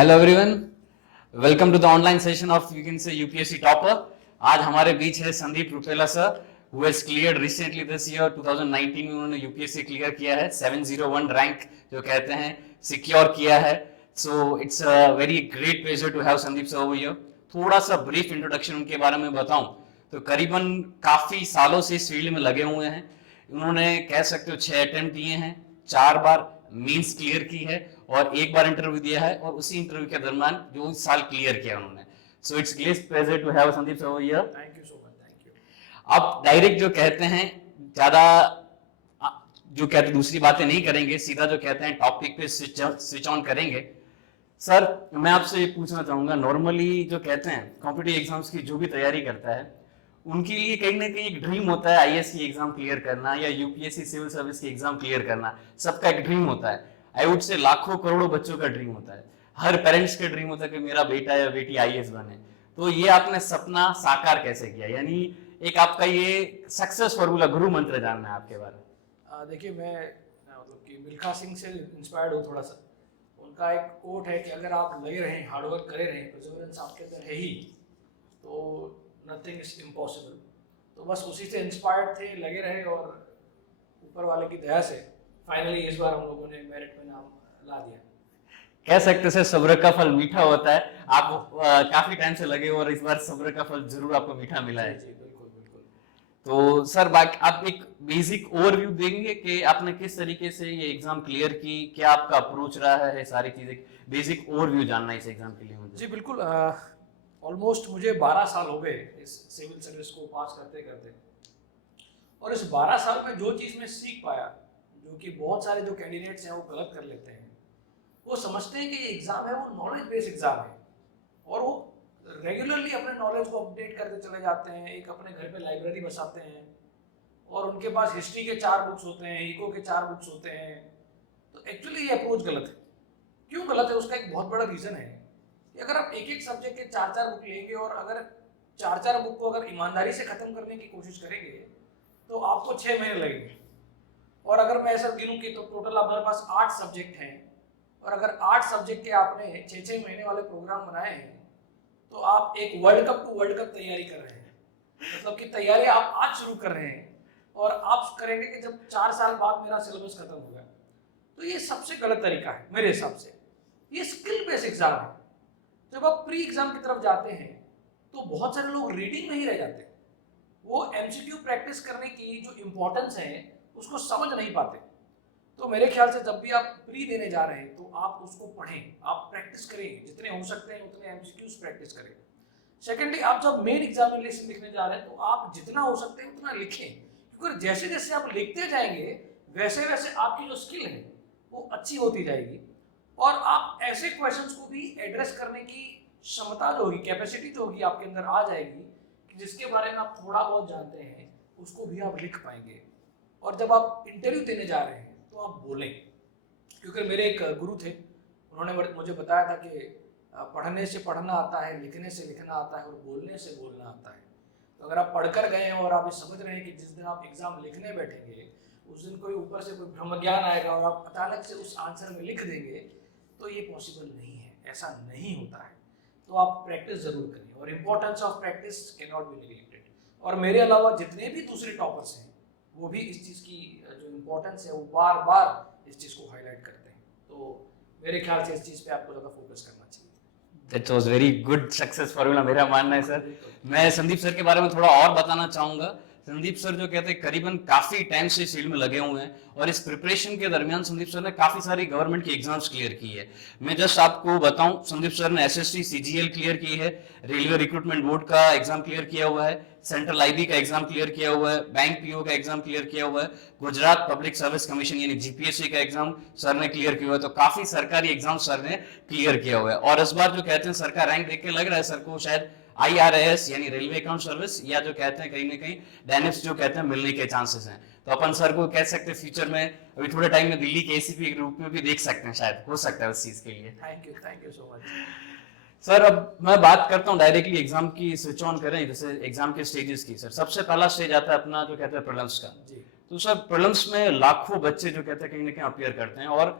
Hello everyone, welcome to the online session of you can say UPSC topper. आज हमारे बीच है Sandeep Rupela sir, who has cleared recently this year 2019 में उन्होंने UPSC clear किया है, 701 रैंक जो कहते हैं सिक्योर किया है। So it's a very great pleasure to have Sandeep sir over here. थोड़ा सा ब्रीफ इंट्रोडक्शन उनके बारे में बताऊं तो करीबन काफी सालों से इस फील्ड में लगे हुए हैं। उन्होंने कह सकते हो 6 अटेम्प्ट दिए हैं, 4 बार मींस क्लियर की है और 1 बार इंटरव्यू दिया है और उसी इंटरव्यू के दरमियान जो इस साल क्लियर किया उन्होंने। So it's great pleasure to have Sandeep sir over here. Thank you so much, thank you. आप डायरेक्ट जो कहते हैं ज्यादा जो कहते हैं दूसरी बातें नहीं करेंगे, सीधा जो कहते हैं टॉपिक पे स्विच ऑन करेंगे। सर मैं आपसे ये पूछना चाहूंगा, नॉर्मली जो कहते हैं कॉम्पिटिटिव एग्जाम्स की जो भी तैयारी करता है उनके लिए कहीं ना कहीं एक ड्रीम होता है आईएएस की एग्जाम क्लियर करना या यूपीएससी सिविल सर्विस की एग्जाम क्लियर करना। सबका एक ड्रीम होता है, आई वुड से लाखों करोड़ों बच्चों का ड्रीम होता है, हर पेरेंट्स का ड्रीम होता है कि मेरा बेटा या बेटी आईएएस बने। तो ये आपने सपना साकार कैसे किया, यानी एक आपका ये सक्सेस फॉर्मूला, गुरु मंत्र जानना है आपके बारे में। देखिए मैं मतलब कि मिल्खा सिंह से इंस्पायर्ड हूँ थोड़ा सा। उनका एक कोट है कि अगर आप लगे रहें, हार्डवर्क करे रहें, परसेवरेंस आपके अंदर है ही, तो नथिंग इज इम्पॉसिबल। तो बस उसी से इंस्पायर्ड थे, लगे रहे और ऊपर वाले की दया से फाइनली इस बार हम लोगों ने मेरिट में नाम ला दिया। कह सकते हैं सब्र का फल मीठा होता है। आप काफी टाइम से लगे और इस बार सब्र का फल जरूर आपको मीठा मिला है। जी बिल्कुल बिल्कुल। तो सर बाकी आप एक बेसिक ओवरव्यू देंगे कि आपने किस तरीके से ये एग्जाम क्लियर की, क्या आपका अप्रोच रहा है, सारी चीजें बेसिक ओवरव्यू जानना है इस एग्जाम के लिए मुझे। जी बिल्कुल। ऑलमोस्ट मुझे 12 साल हो गए इस सिविल सर्विस को पास करते करते, और इस 12 साल में जो चीज़ मैं सीख पाया, जो कि बहुत सारे जो कैंडिडेट्स हैं वो गलत कर लेते हैं, वो समझते हैं कि ये एग्ज़ाम है वो नॉलेज बेस्ड एग्ज़ाम है और वो रेगुलरली अपने नॉलेज को अपडेट करते चले जाते हैं। एक अपने घर पे लाइब्रेरी बसाते हैं और उनके पास हिस्ट्री के 4 बुक्स होते हैं, इको के 4 बुक्स होते हैं। तो एक्चुअली ये अप्रोच गलत है। क्यों गलत है? उसका एक बहुत बड़ा रीज़न है कि अगर आप एक एक सब्जेक्ट के 4-4 बुक लेंगे और अगर 4-4 बुक को अगर ईमानदारी से ख़त्म करने की कोशिश करेंगे तो आपको 6 महीने लगेंगे। और अगर मैं ऐसा गिनूं कि तो टोटल हमारे पास 8 सब्जेक्ट हैं और अगर 8 सब्जेक्ट के आपने 6-6 महीने वाले प्रोग्राम बनाए हैं तो आप एक world cup to world cup तैयारी कर रहे हैं। मतलब कि तैयारी आप आज शुरू कर रहे हैं और आप करेंगे कि जब 4 साल बाद मेरा सिलेबस खत्म होगा। तो ये सबसे गलत तरीका है मेरे हिसाब से। ये स्किल बेस्ड एग्जाम है। जब आप प्री एग्जाम की तरफ जाते हैं तो बहुत सारे लोग रीडिंग में ही रह जाते हैं, वो एमसीक्यू प्रैक्टिस करने की जो इम्पोर्टेंस है उसको समझ नहीं पाते। तो मेरे ख्याल से जब भी आप प्री देने जा रहे हैं तो आप उसको पढ़ें, आप प्रैक्टिस करें, जितने हो सकते हैं उतने एमसीक्यूज प्रैक्टिस करें। सेकेंडली, आप जब मेन एग्जामिनेशन लिखने जा रहे हैं तो आप जितना हो सकते हैं उतना लिखें, क्योंकि जैसे जैसे आप लिखते जाएंगे वैसे वैसे आपकी जो स्किल है वो अच्छी होती जाएगी और आप ऐसे क्वेश्चंस को भी एड्रेस करने की क्षमता जो होगी, कैपेसिटी जो होगी आपके अंदर आ जाएगी कि जिसके बारे में आप थोड़ा बहुत जानते हैं उसको भी आप लिख पाएंगे। और जब आप इंटरव्यू देने जा रहे हैं तो आप बोलें, क्योंकि मेरे एक गुरु थे, उन्होंने मुझे बताया था कि पढ़ने से पढ़ना आता है, लिखने से लिखना आता है और बोलने से बोलना आता है। तो अगर आप पढ़कर गए हैं और आप ये समझ रहे हैं कि जिस दिन आप एग्जाम लिखने बैठेंगे उस दिन कोई ऊपर से कोई ब्रह्म ज्ञान आएगा और आप अचानक से उस आंसर में लिख देंगे, तो ये पॉसिबल नहीं है, ऐसा नहीं होता है। तो आप प्रैक्टिस जरूर करिए और importance of practice can not be neglected. और मेरे अलावा जितने भी दूसरे टॉपर्स हैं वो भी इस चीज़ की जो इम्पोर्टेंस है वो बार बार इस चीज़ को हाईलाइट करते हैं। तो मेरे ख्याल से इस चीज़ पे आपको ज़्यादा फोकस करना चाहिए। That was very good success formula, मेरा मानना है सर। मैं संदीप सर के बारे में थोड़ा और बताना चाहूंगा। संदीप सर जो कहते हैं करीबन काफी टाइम से इस फील्ड में लगे हुए हैं और इस प्रिपरेशन के दरमियान संदीप सर ने काफी सारी गवर्नमेंट की एग्जाम्स क्लियर की है। मैं जस्ट आपको बताऊं, संदीप सर ने एसएससी सीजीएल क्लियर की है, रेलवे रिक्रूटमेंट बोर्ड का एग्जाम क्लियर किया हुआ है, सेंट्रल आईबी का एग्जाम क्लियर किया हुआ है, बैंक पीओ का एग्जाम क्लियर किया हुआ है, गुजरात पब्लिक सर्विस कमीशन यानी जीपीएससी का एग्जाम सर ने क्लियर किया हुआ है। तो काफी सरकारी एग्जाम सर ने क्लियर किया हुआ है और इस बार जो कहते हैं सर का रैंक देख के लग रहा है सर को शायद आईआरएस यानी रेलवे अकाउंट सर्विस या जो कहते हैं कहीं ना कहीं डैनिप्स जो कहते हैं मिलने के चांसेस हैं। तो अपन सर को कह सकते हैं फ्यूचर में अभी थोड़े टाइम में दिल्ली के एसीपी के रूप में भी देख सकते हैं, शायद हो सकता है उस चीज के लिए। Thank you so much sir. अब मैं बात करता हूँ डायरेक्टली एग्जाम की, स्विच ऑन करें जैसे एग्जाम के स्टेजेस की। सर सबसे पहला स्टेज आता है अपना जो कहते हैं प्रीलिम्स का। जी। तो सर प्रीलिम्स में लाखों बच्चे जो कहते हैं कहीं ना कहीं अपीयर करते हैं और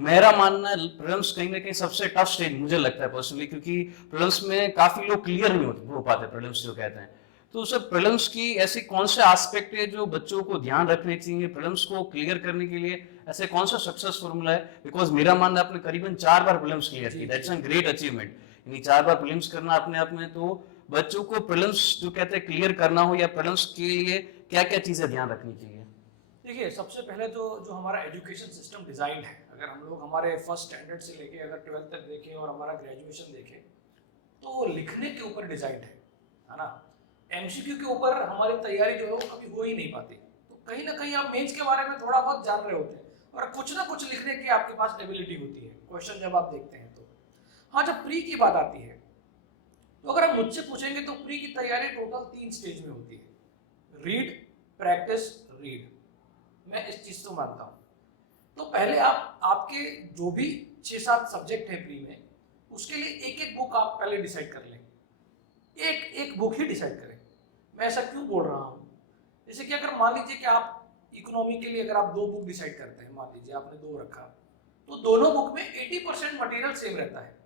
मेरा मानना है प्रीलिम्स कहीं ना कहीं सबसे टफ स्टेज मुझे लगता है पर्सनली, क्योंकि प्रीलिम्स में काफी लोग क्लियर नहीं हो पाते प्रीलिम्स जो कहते हैं। तो सर प्रीलिम्स की ऐसी कौन से एस्पेक्ट है जो बच्चों को ध्यान रखने चाहिए प्रीलिम्स को क्लियर करने के लिए, ऐसे कौन सा सक्सेस फॉर्मूला है? बिकॉज मेरा मानना है आपने करीबन 4 बार प्रीलिम्स क्लियर की, दैट्स अ ग्रेट अचीवमेंट। यानी 4 बार प्रीलिम्स करना अपने आप में, तो बच्चों को प्रीलिम्स जो कहते हैं क्लियर करना हो या प्रीलिम्स के लिए क्या क्या चीजें ध्यान रखनी चाहिए? देखिए, सबसे पहले तो जो हमारा एजुकेशन सिस्टम डिज़ाइन है, अगर हम लोग हमारे फर्स्ट स्टैंडर्ड से लेके अगर 12th तक देखें और हमारा ग्रेजुएशन देखें, तो वो लिखने के ऊपर डिज़ाइन है ना। एमसीक्यू के ऊपर हमारी तैयारी जो है वो कभी हो ही नहीं पाती। तो कहीं ना कहीं आप मेंस के बारे में थोड़ा बहुत जान रहे होते हैं और कुछ ना कुछ लिखने की आपके पास एबिलिटी होती है क्वेश्चन जब आप देखते हैं तो। हाँ, जब प्री की बात आती है तो अगर आप मुझसे पूछेंगे तो प्री की तैयारी टोटल 3 स्टेज में होती है: रीड, प्रैक्टिस, रीड। मैं इस चीज को मानता हूँ। तो पहले आप आपके जो भी 6-7 सब्जेक्ट है प्री में, उसके लिए एक एक बुक आप पहले डिसाइड कर लें। एक एक बुक ही डिसाइड करें। मैं ऐसा क्यों बोल रहा हूँ? जैसे कि अगर मान लीजिए कि आप इकोनॉमी के लिए अगर आप 2 बुक डिसाइड करते हैं, मान लीजिए आपने 2 रखा, तो दोनों बुक में 80% मटेरियल सेम रहता है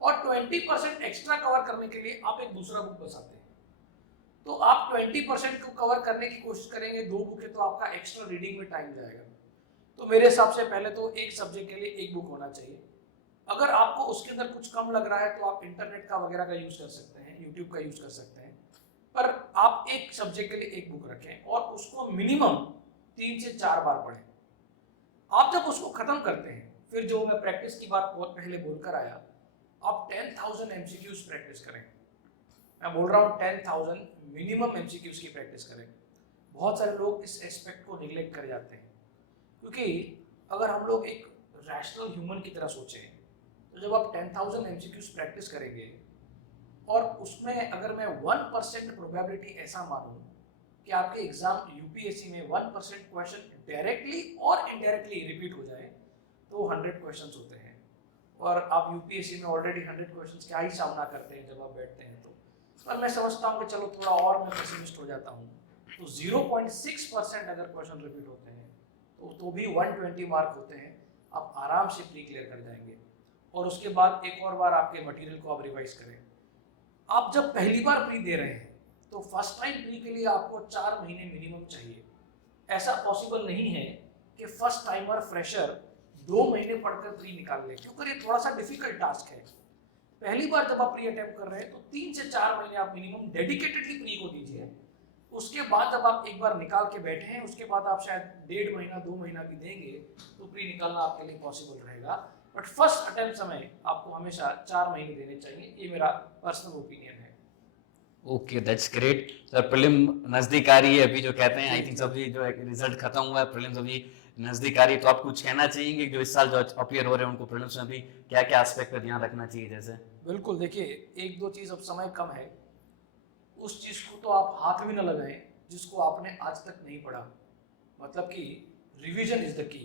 और 20% एक्स्ट्रा कवर करने के लिए आप एक दूसरा बुक बसाते हैं। तो आप 20% को कवर करने की कोशिश करेंगे, 2 बुक है तो आपका एक्स्ट्रा रीडिंग में टाइम जाएगा। तो मेरे हिसाब से पहले तो एक सब्जेक्ट के लिए एक बुक होना चाहिए। अगर आपको उसके अंदर कुछ कम लग रहा है तो आप इंटरनेट का वगैरह का यूज कर सकते हैं, यूट्यूब का यूज कर सकते हैं, पर आप एक सब्जेक्ट के लिए एक बुक रखें और उसको मिनिमम 3 से 4 बार पढ़ें। आप जब उसको खत्म करते हैं, फिर जो मैं प्रैक्टिस की बात बहुत पहले बोलकर आया, आप 10,000 एमसीक्यूज प्रैक्टिस करें। मैं बोल रहा हूँ 10,000 मिनिमम एमसीक्यूज की प्रैक्टिस करें। बहुत सारे लोग इस एस्पेक्ट को निगलेक्ट कर जाते हैं, क्योंकि अगर हम लोग एक रैशनल ह्यूमन की तरह सोचें तो जब आप 10,000 एमसीक्यूज प्रैक्टिस करेंगे और उसमें अगर मैं 1% प्रोबेबिलिटी ऐसा मानूं कि आपके एग्जाम यूपीएससी में 1% क्वेश्चन डायरेक्टली और इनडायरेक्टली रिपीट हो जाए, तो 100 क्वेश्चंस होते हैं। और आप यूपीएससी में ऑलरेडी 100 क्वेश्चंस का ही सामना करते हैं जब आप बैठते हैं तो। पर मैं समझता हूँ कि चलो थोड़ा और मैं पेसिमिस्ट हो जाता हूँ, तो 0.6% अगर क्वेश्चन रिपीट होते हैं तो भी 120 मार्क होते हैं। आप आराम से प्री क्लियर कर जाएंगे और उसके बाद एक और बार आपके मटेरियल को आप रिवाइज करें। आप जब पहली बार प्री दे रहे हैं तो फर्स्ट टाइम प्री के लिए आपको 4 महीने मिनिमम चाहिए। ऐसा पॉसिबल नहीं है कि फर्स्ट टाइमर फ्रेशर 2 महीने पढ़कर प्री निकाल ले, क्योंकि ये थोड़ा सा डिफिकल्ट टास्क है। पहली बार जब आप प्री अटेम्प्ट कर रहे हैं तो 3 से 4 महीने आप मिनिमम डेडिकेटेडली प्री को दीजिए। उसके बाद जब आप एक बार निकाल के बैठे हैं, उसके बाद आप शायद 1.5 महीना 2 महीना भी देंगे तो प्री निकालना आपके लिए पॉसिबल रहेगा। बट फर्स्ट अटेम्प्ट समय आपको हमेशा 4 महीने देने चाहिए, ये मेरा पर्सनल ओपिनियन है। Okay, that's great sir. Prelim नजदीक आ रही है अभी जो कहते हैं, आई थिंक अभी जो रिजल्ट खत्म हुआ है, प्रीलिम्स अभी नजदीक आ रही है, तो आप कुछ कहना चाहेंगे जो इस साल जो अपीयर हो रहे हैं उनको प्रीलिम्स में अभी क्या क्या एस्पेक्ट पर ध्यान रखना चाहिए? जैसे बिल्कुल, देखिए, एक दो चीज़, अब समय कम है, उस चीज़ को तो आप हाथ भी ना लगाएं जिसको आपने आज तक नहीं पढ़ा। मतलब कि रिवीजन इज द की।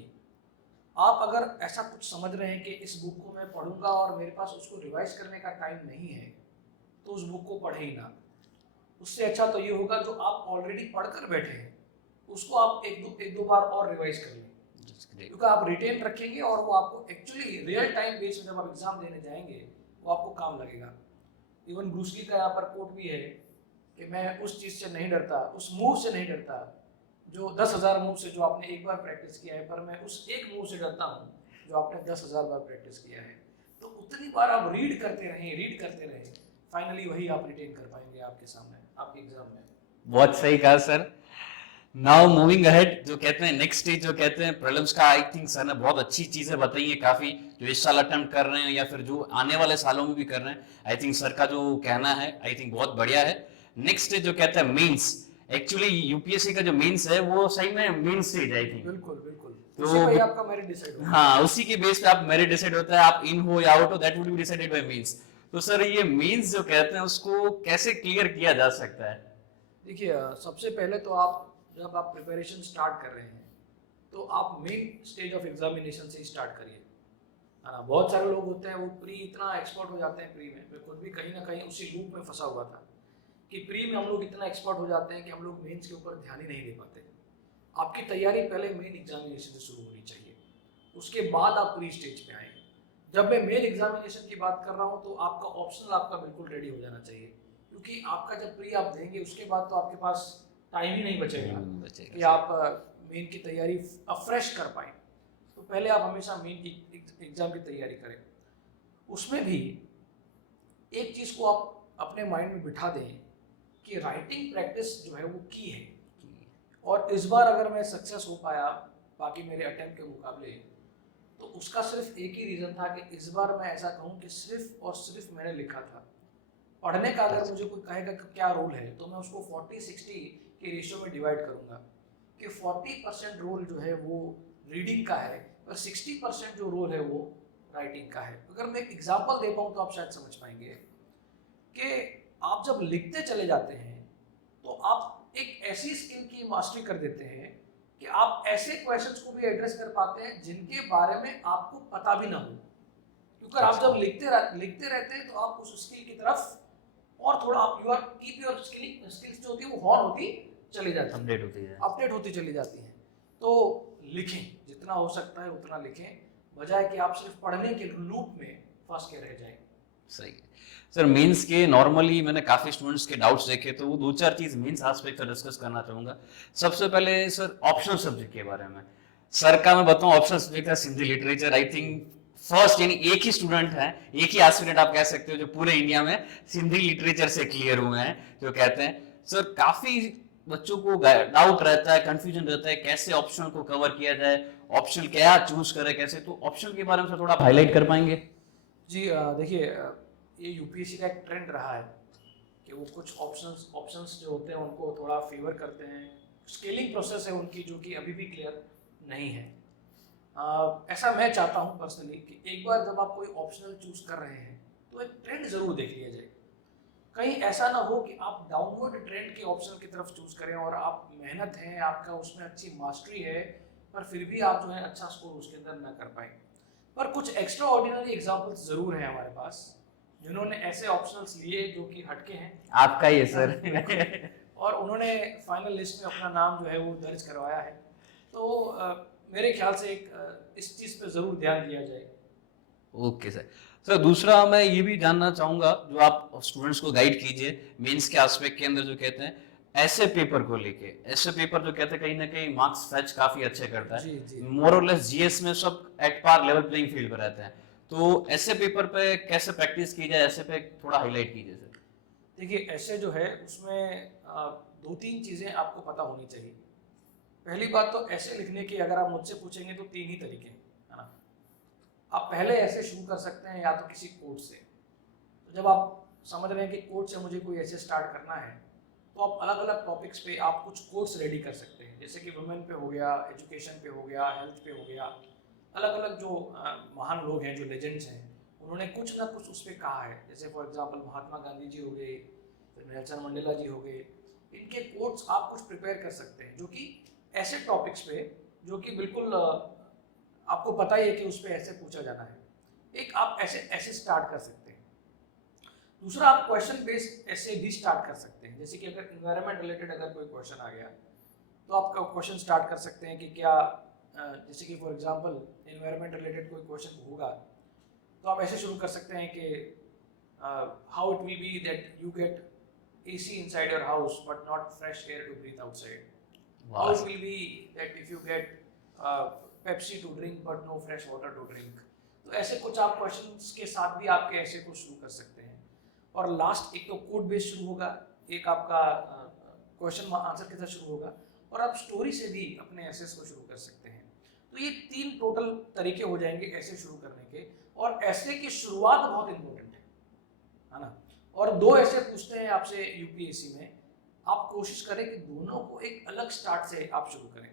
आप अगर ऐसा कुछ समझ रहे हैं कि इस बुक को मैं पढ़ूंगा और मेरे पास उसको रिवाइज करने का टाइम नहीं है, तो उस बुक को पढ़े ही ना। उससे अच्छा तो ये होगा जो आप ऑलरेडी पढ़कर बैठे हैं उसको आप एक दो बार और रिवाइज कर लें, क्योंकि आप रिटेन रखेंगे और वो आपको एक्चुअली रियल टाइम बेस में जब आप एग्जाम देने जाएंगे वो आपको काम लगेगा। इवन ब्रूस ली का यहाँ पर कोट भी है कि मैं उस चीज़ से नहीं डरता, उस मूव से नहीं डरता जो 10,000 मूव से जो आपने एक बार प्रैक्टिस किया है, पर मैं उस एक मूव से डरता हूँ जो आपने 10,000 बार प्रैक्टिस किया है। तो उतनी बार आप रीड करते रहें, फाइनली वही आप रिटेन कर पाएंगे आपके सामने, आपके एग्जाम में। बहुत सही कहा सर। नाउ मूविंग अहेड, जो कहते हैं नेक्स्ट स्टेज जो कहते हैं प्रीलिम्स का, आई थिंक सर ने बहुत अच्छी चीजें बताई है काफी, जो इस साल अटेम्प्ट कर रहे हैं या फिर जो आने वाले सालों में भी कर रहे हैं। आई थिंक सर का जो कहना है आई थिंक बहुत बढ़िया है। नेक्स्ट स्टेज जो कहते हैं मेंस, एक्चुअली यूपीएससी का जो मेंस है वो सही में मेन स्टेज है आई थिंक। बिल्कुल बिल्कुल, तो उसी पे आपका मेरिट डिसाइड होगा। हाँ, उसी के बेस पे आप मेरिट डिसाइड होता है, आप इन हो या आउट हो, that would be decided by mains. तो सर ये मेंस जो कहते हैं उसको कैसे क्लियर किया जा सकता है? देखिए, सबसे पहले तो आप जब आप प्रिपरेशन स्टार्ट कर रहे हैं तो आप मेन स्टेज ऑफ एग्जामिनेशन से ही स्टार्ट करिए, है ना। बहुत सारे लोग होते हैं वो प्री इतना एक्सपर्ट हो जाते हैं प्री में, मैं खुद भी कहीं ना कहीं उसी लूप में फंसा हुआ था कि प्री में हम लोग इतना एक्सपर्ट हो जाते हैं कि हम लोग मेंस के ऊपर ध्यान ही नहीं दे पाते। आपकी तैयारी पहले मेन एग्जामिनेशन से शुरू होनी चाहिए। उसके बाद आप प्री स्टेज पे आए। जब मैं मेन एग्जामिनेशन की बात कर रहा हूँ तो आपका ऑप्शनल आपका बिल्कुल रेडी हो जाना चाहिए, क्योंकि आपका जब प्री आप देंगे उसके बाद तो आपके पास टाइम ही नहीं बचेगा कि आप मेन की तैयारी फ्रेश कर पाए। तो पहले आप हमेशा मेन की एग्जाम की तैयारी करें। उसमें भी एक चीज़ को आप अपने माइंड में बिठा दें कि राइटिंग प्रैक्टिस जो है वो की है, और इस बार अगर मैं सक्सेस हो पाया बाकी मेरे अटेम्प्ट के मुकाबले, तो उसका सिर्फ एक ही रीज़न था कि इस बार मैं ऐसा कहूँ कि सिर्फ और सिर्फ मैंने लिखा था। पढ़ने का अगर मुझे कोई कहेगा कि क्या रोल है, तो मैं उसको 40-60 के रेशियो में डिवाइड करूँगा कि 40% रोल जो है वो रीडिंग का है और 60% जो रोल है वो राइटिंग का है। अगर मैं एक एग्जाम्पल दे पाऊँ तो आप शायद समझ पाएंगे कि आप जब लिखते चले जाते हैं तो आप एक ऐसी स्किल की मास्टरी कर देते हैं कि आप ऐसे क्वेश्चंस को भी एड्रेस कर पाते हैं जिनके बारे में आपको पता भी ना हो, क्योंकि आप जब लिखते रहते हैं तो आप उस स्किल की तरफ और थोड़ा आप you are keep your skills जो होती है वो हॉर्न होती चली जाती है, अपडेट होती चली जाती हैं। तो लिखें, जितना हो सकता है उतना लिखें, बजाय कि आप सिर्फ पढ़ने के लूप में फंस के रह जाएं। सही है सर। मेंस के नॉर्मली मैंने काफी स्टूडेंट्स के डाउट्स देखे, तो वो दो चार चीज मेंस एस्पेक्ट पर डिस्कस करना चाहूंगा। सबसे पहले सर ऑप्शनल सब्जेक्ट के बारे में। सर का मैं बताऊं, ऑप्शनल सब्जेक्ट है Sindhi literature. I think first यानी एक ही स्टूडेंट है, एक ही एस्पिरेंट आप कह सकते हो जो पूरे इंडिया में सिंधी लिटरेचर से क्लियर हुए हैं, जो कहते हैं। सर काफी बच्चों को डाउट रहता है, कंफ्यूजन रहता है कैसे ऑप्शनल को कवर किया जाए, ऑप्शनल क्या चूज करे कैसे, तो ऑप्शनल के बारे में सर थोड़ा हाईलाइट कर पाएंगे? जी देखिए, ये यूपीएससी का एक ट्रेंड रहा है कि वो कुछ ऑप्शंस जो होते हैं उनको थोड़ा फेवर करते हैं। स्केलिंग प्रोसेस है उनकी जो कि अभी भी क्लियर नहीं है। ऐसा मैं चाहता हूँ पर्सनली कि एक बार जब आप कोई ऑप्शनल चूज कर रहे हैं तो एक ट्रेंड ज़रूर देख लिया जाए। कहीं ऐसा ना हो कि आप डाउनवर्ड ट्रेंड के ऑप्शनल की तरफ चूज करें और आप मेहनत है, आपका उसमें अच्छी मास्टरी है, पर फिर भी आप जो है अच्छा स्कोर उसके अंदर ना कर पाए। पर कुछ एक्स्ट्रा ऑर्डिनरी एग्जाम्पल्स ज़रूर हैं हमारे पास जिन्होंने ऐसे ऑप्शनल्स लिए जो कि हटके हैं। आपका ही है सर। और उन्होंने फाइनल लिस्ट में अपना नाम जो है वो दर्ज करवाया है। तो मेरे ख्याल से इस चीज़ पे ज़रूर ध्यान दिया जाए। Okay sir. सर दूसरा मैं ये भी जानना चाहूंगा, जो आप स्टूडेंट्स को गाइड कीजिए मेंस के एस्पेक्ट के अंदर, जो कहते हैं ऐसे पेपर को लेके, ऐसे पेपर जो कहते हैं कहीं ना कहीं मार्क्स फेच काफी अच्छे करता है, जी जी। मोर और लेस जीएस में सब at par level playing field पर रहते हैं, तो ऐसे पेपर पे कैसे प्रैक्टिस की जाए, ऐसे पे थोड़ा हाईलाइट कीजिए सर। देखिए, ऐसे जो है उसमें 2-3 चीज़ें आपको पता होनी चाहिए। पहली बात तो ऐसे लिखने की अगर आप मुझसे पूछेंगे तो 3 ही तरीके हैं, है ना। आप पहले ऐसे शुरू कर सकते हैं या तो किसी कोट से। तो जब आप समझ रहे हैं कि कोट से मुझे कोई ऐसे स्टार्ट करना है, तो आप अलग अलग टॉपिक्स पे आप कुछ कोट्स रेडी कर सकते हैं, जैसे कि वुमेन पे हो गया, एजुकेशन पे हो गया, हेल्थ पे हो गया। अलग अलग जो महान लोग हैं, जो लेजेंड्स हैं, उन्होंने कुछ ना कुछ उस पर कहा है। जैसे फॉर एग्जांपल महात्मा गांधी जी हो गए, फिर नेल्सन मंडेला जी हो गए। इनके कोट्स आप कुछ प्रिपेयर कर सकते हैं जो कि ऐसे टॉपिक्स पे जो कि बिल्कुल आपको पता ही है कि उस पर ऐसे पूछा जाना है। एक आप ऐसे ऐसे स्टार्ट कर सकते हैं। दूसरा, आप क्वेश्चन बेस्ड ऐसे भी स्टार्ट कर सकते हैं। जैसे कि अगर इन्वायरमेंट रिलेटेड अगर कोई क्वेश्चन आ गया तो आप क्वेश्चन स्टार्ट कर सकते हैं कि क्या जैसे कि फॉर एग्जांपल इन्वायरमेंट रिलेटेड कोई क्वेश्चन होगा तो आप ऐसे शुरू कर सकते हैं कि how it will be that you get AC inside your house but not fresh air to breathe outside. How it will be that if you get Pepsi to drink but no fresh water to drink. तो ऐसे कुछ आप questions के साथ भी आपके ऐसे कुछ शुरू कर सकते हैं। और लास्ट एक तो कोड बेस्ड शुरू होगा, एक आपका क्वेश्चन आंसर के साथ शुरू होगा, और आप स्टोरी से भी अपने एसेस को शुरू कर सकते हैं। तो ये 3 टोटल तरीके हो जाएंगे ऐसे शुरू करने के। और ऐसे की शुरुआत बहुत इंपॉर्टेंट है ना। और 2 ऐसे पूछते हैं आपसे यूपीएससी में, आप कोशिश करें कि दोनों को एक अलग स्टार्ट से आप शुरू करें,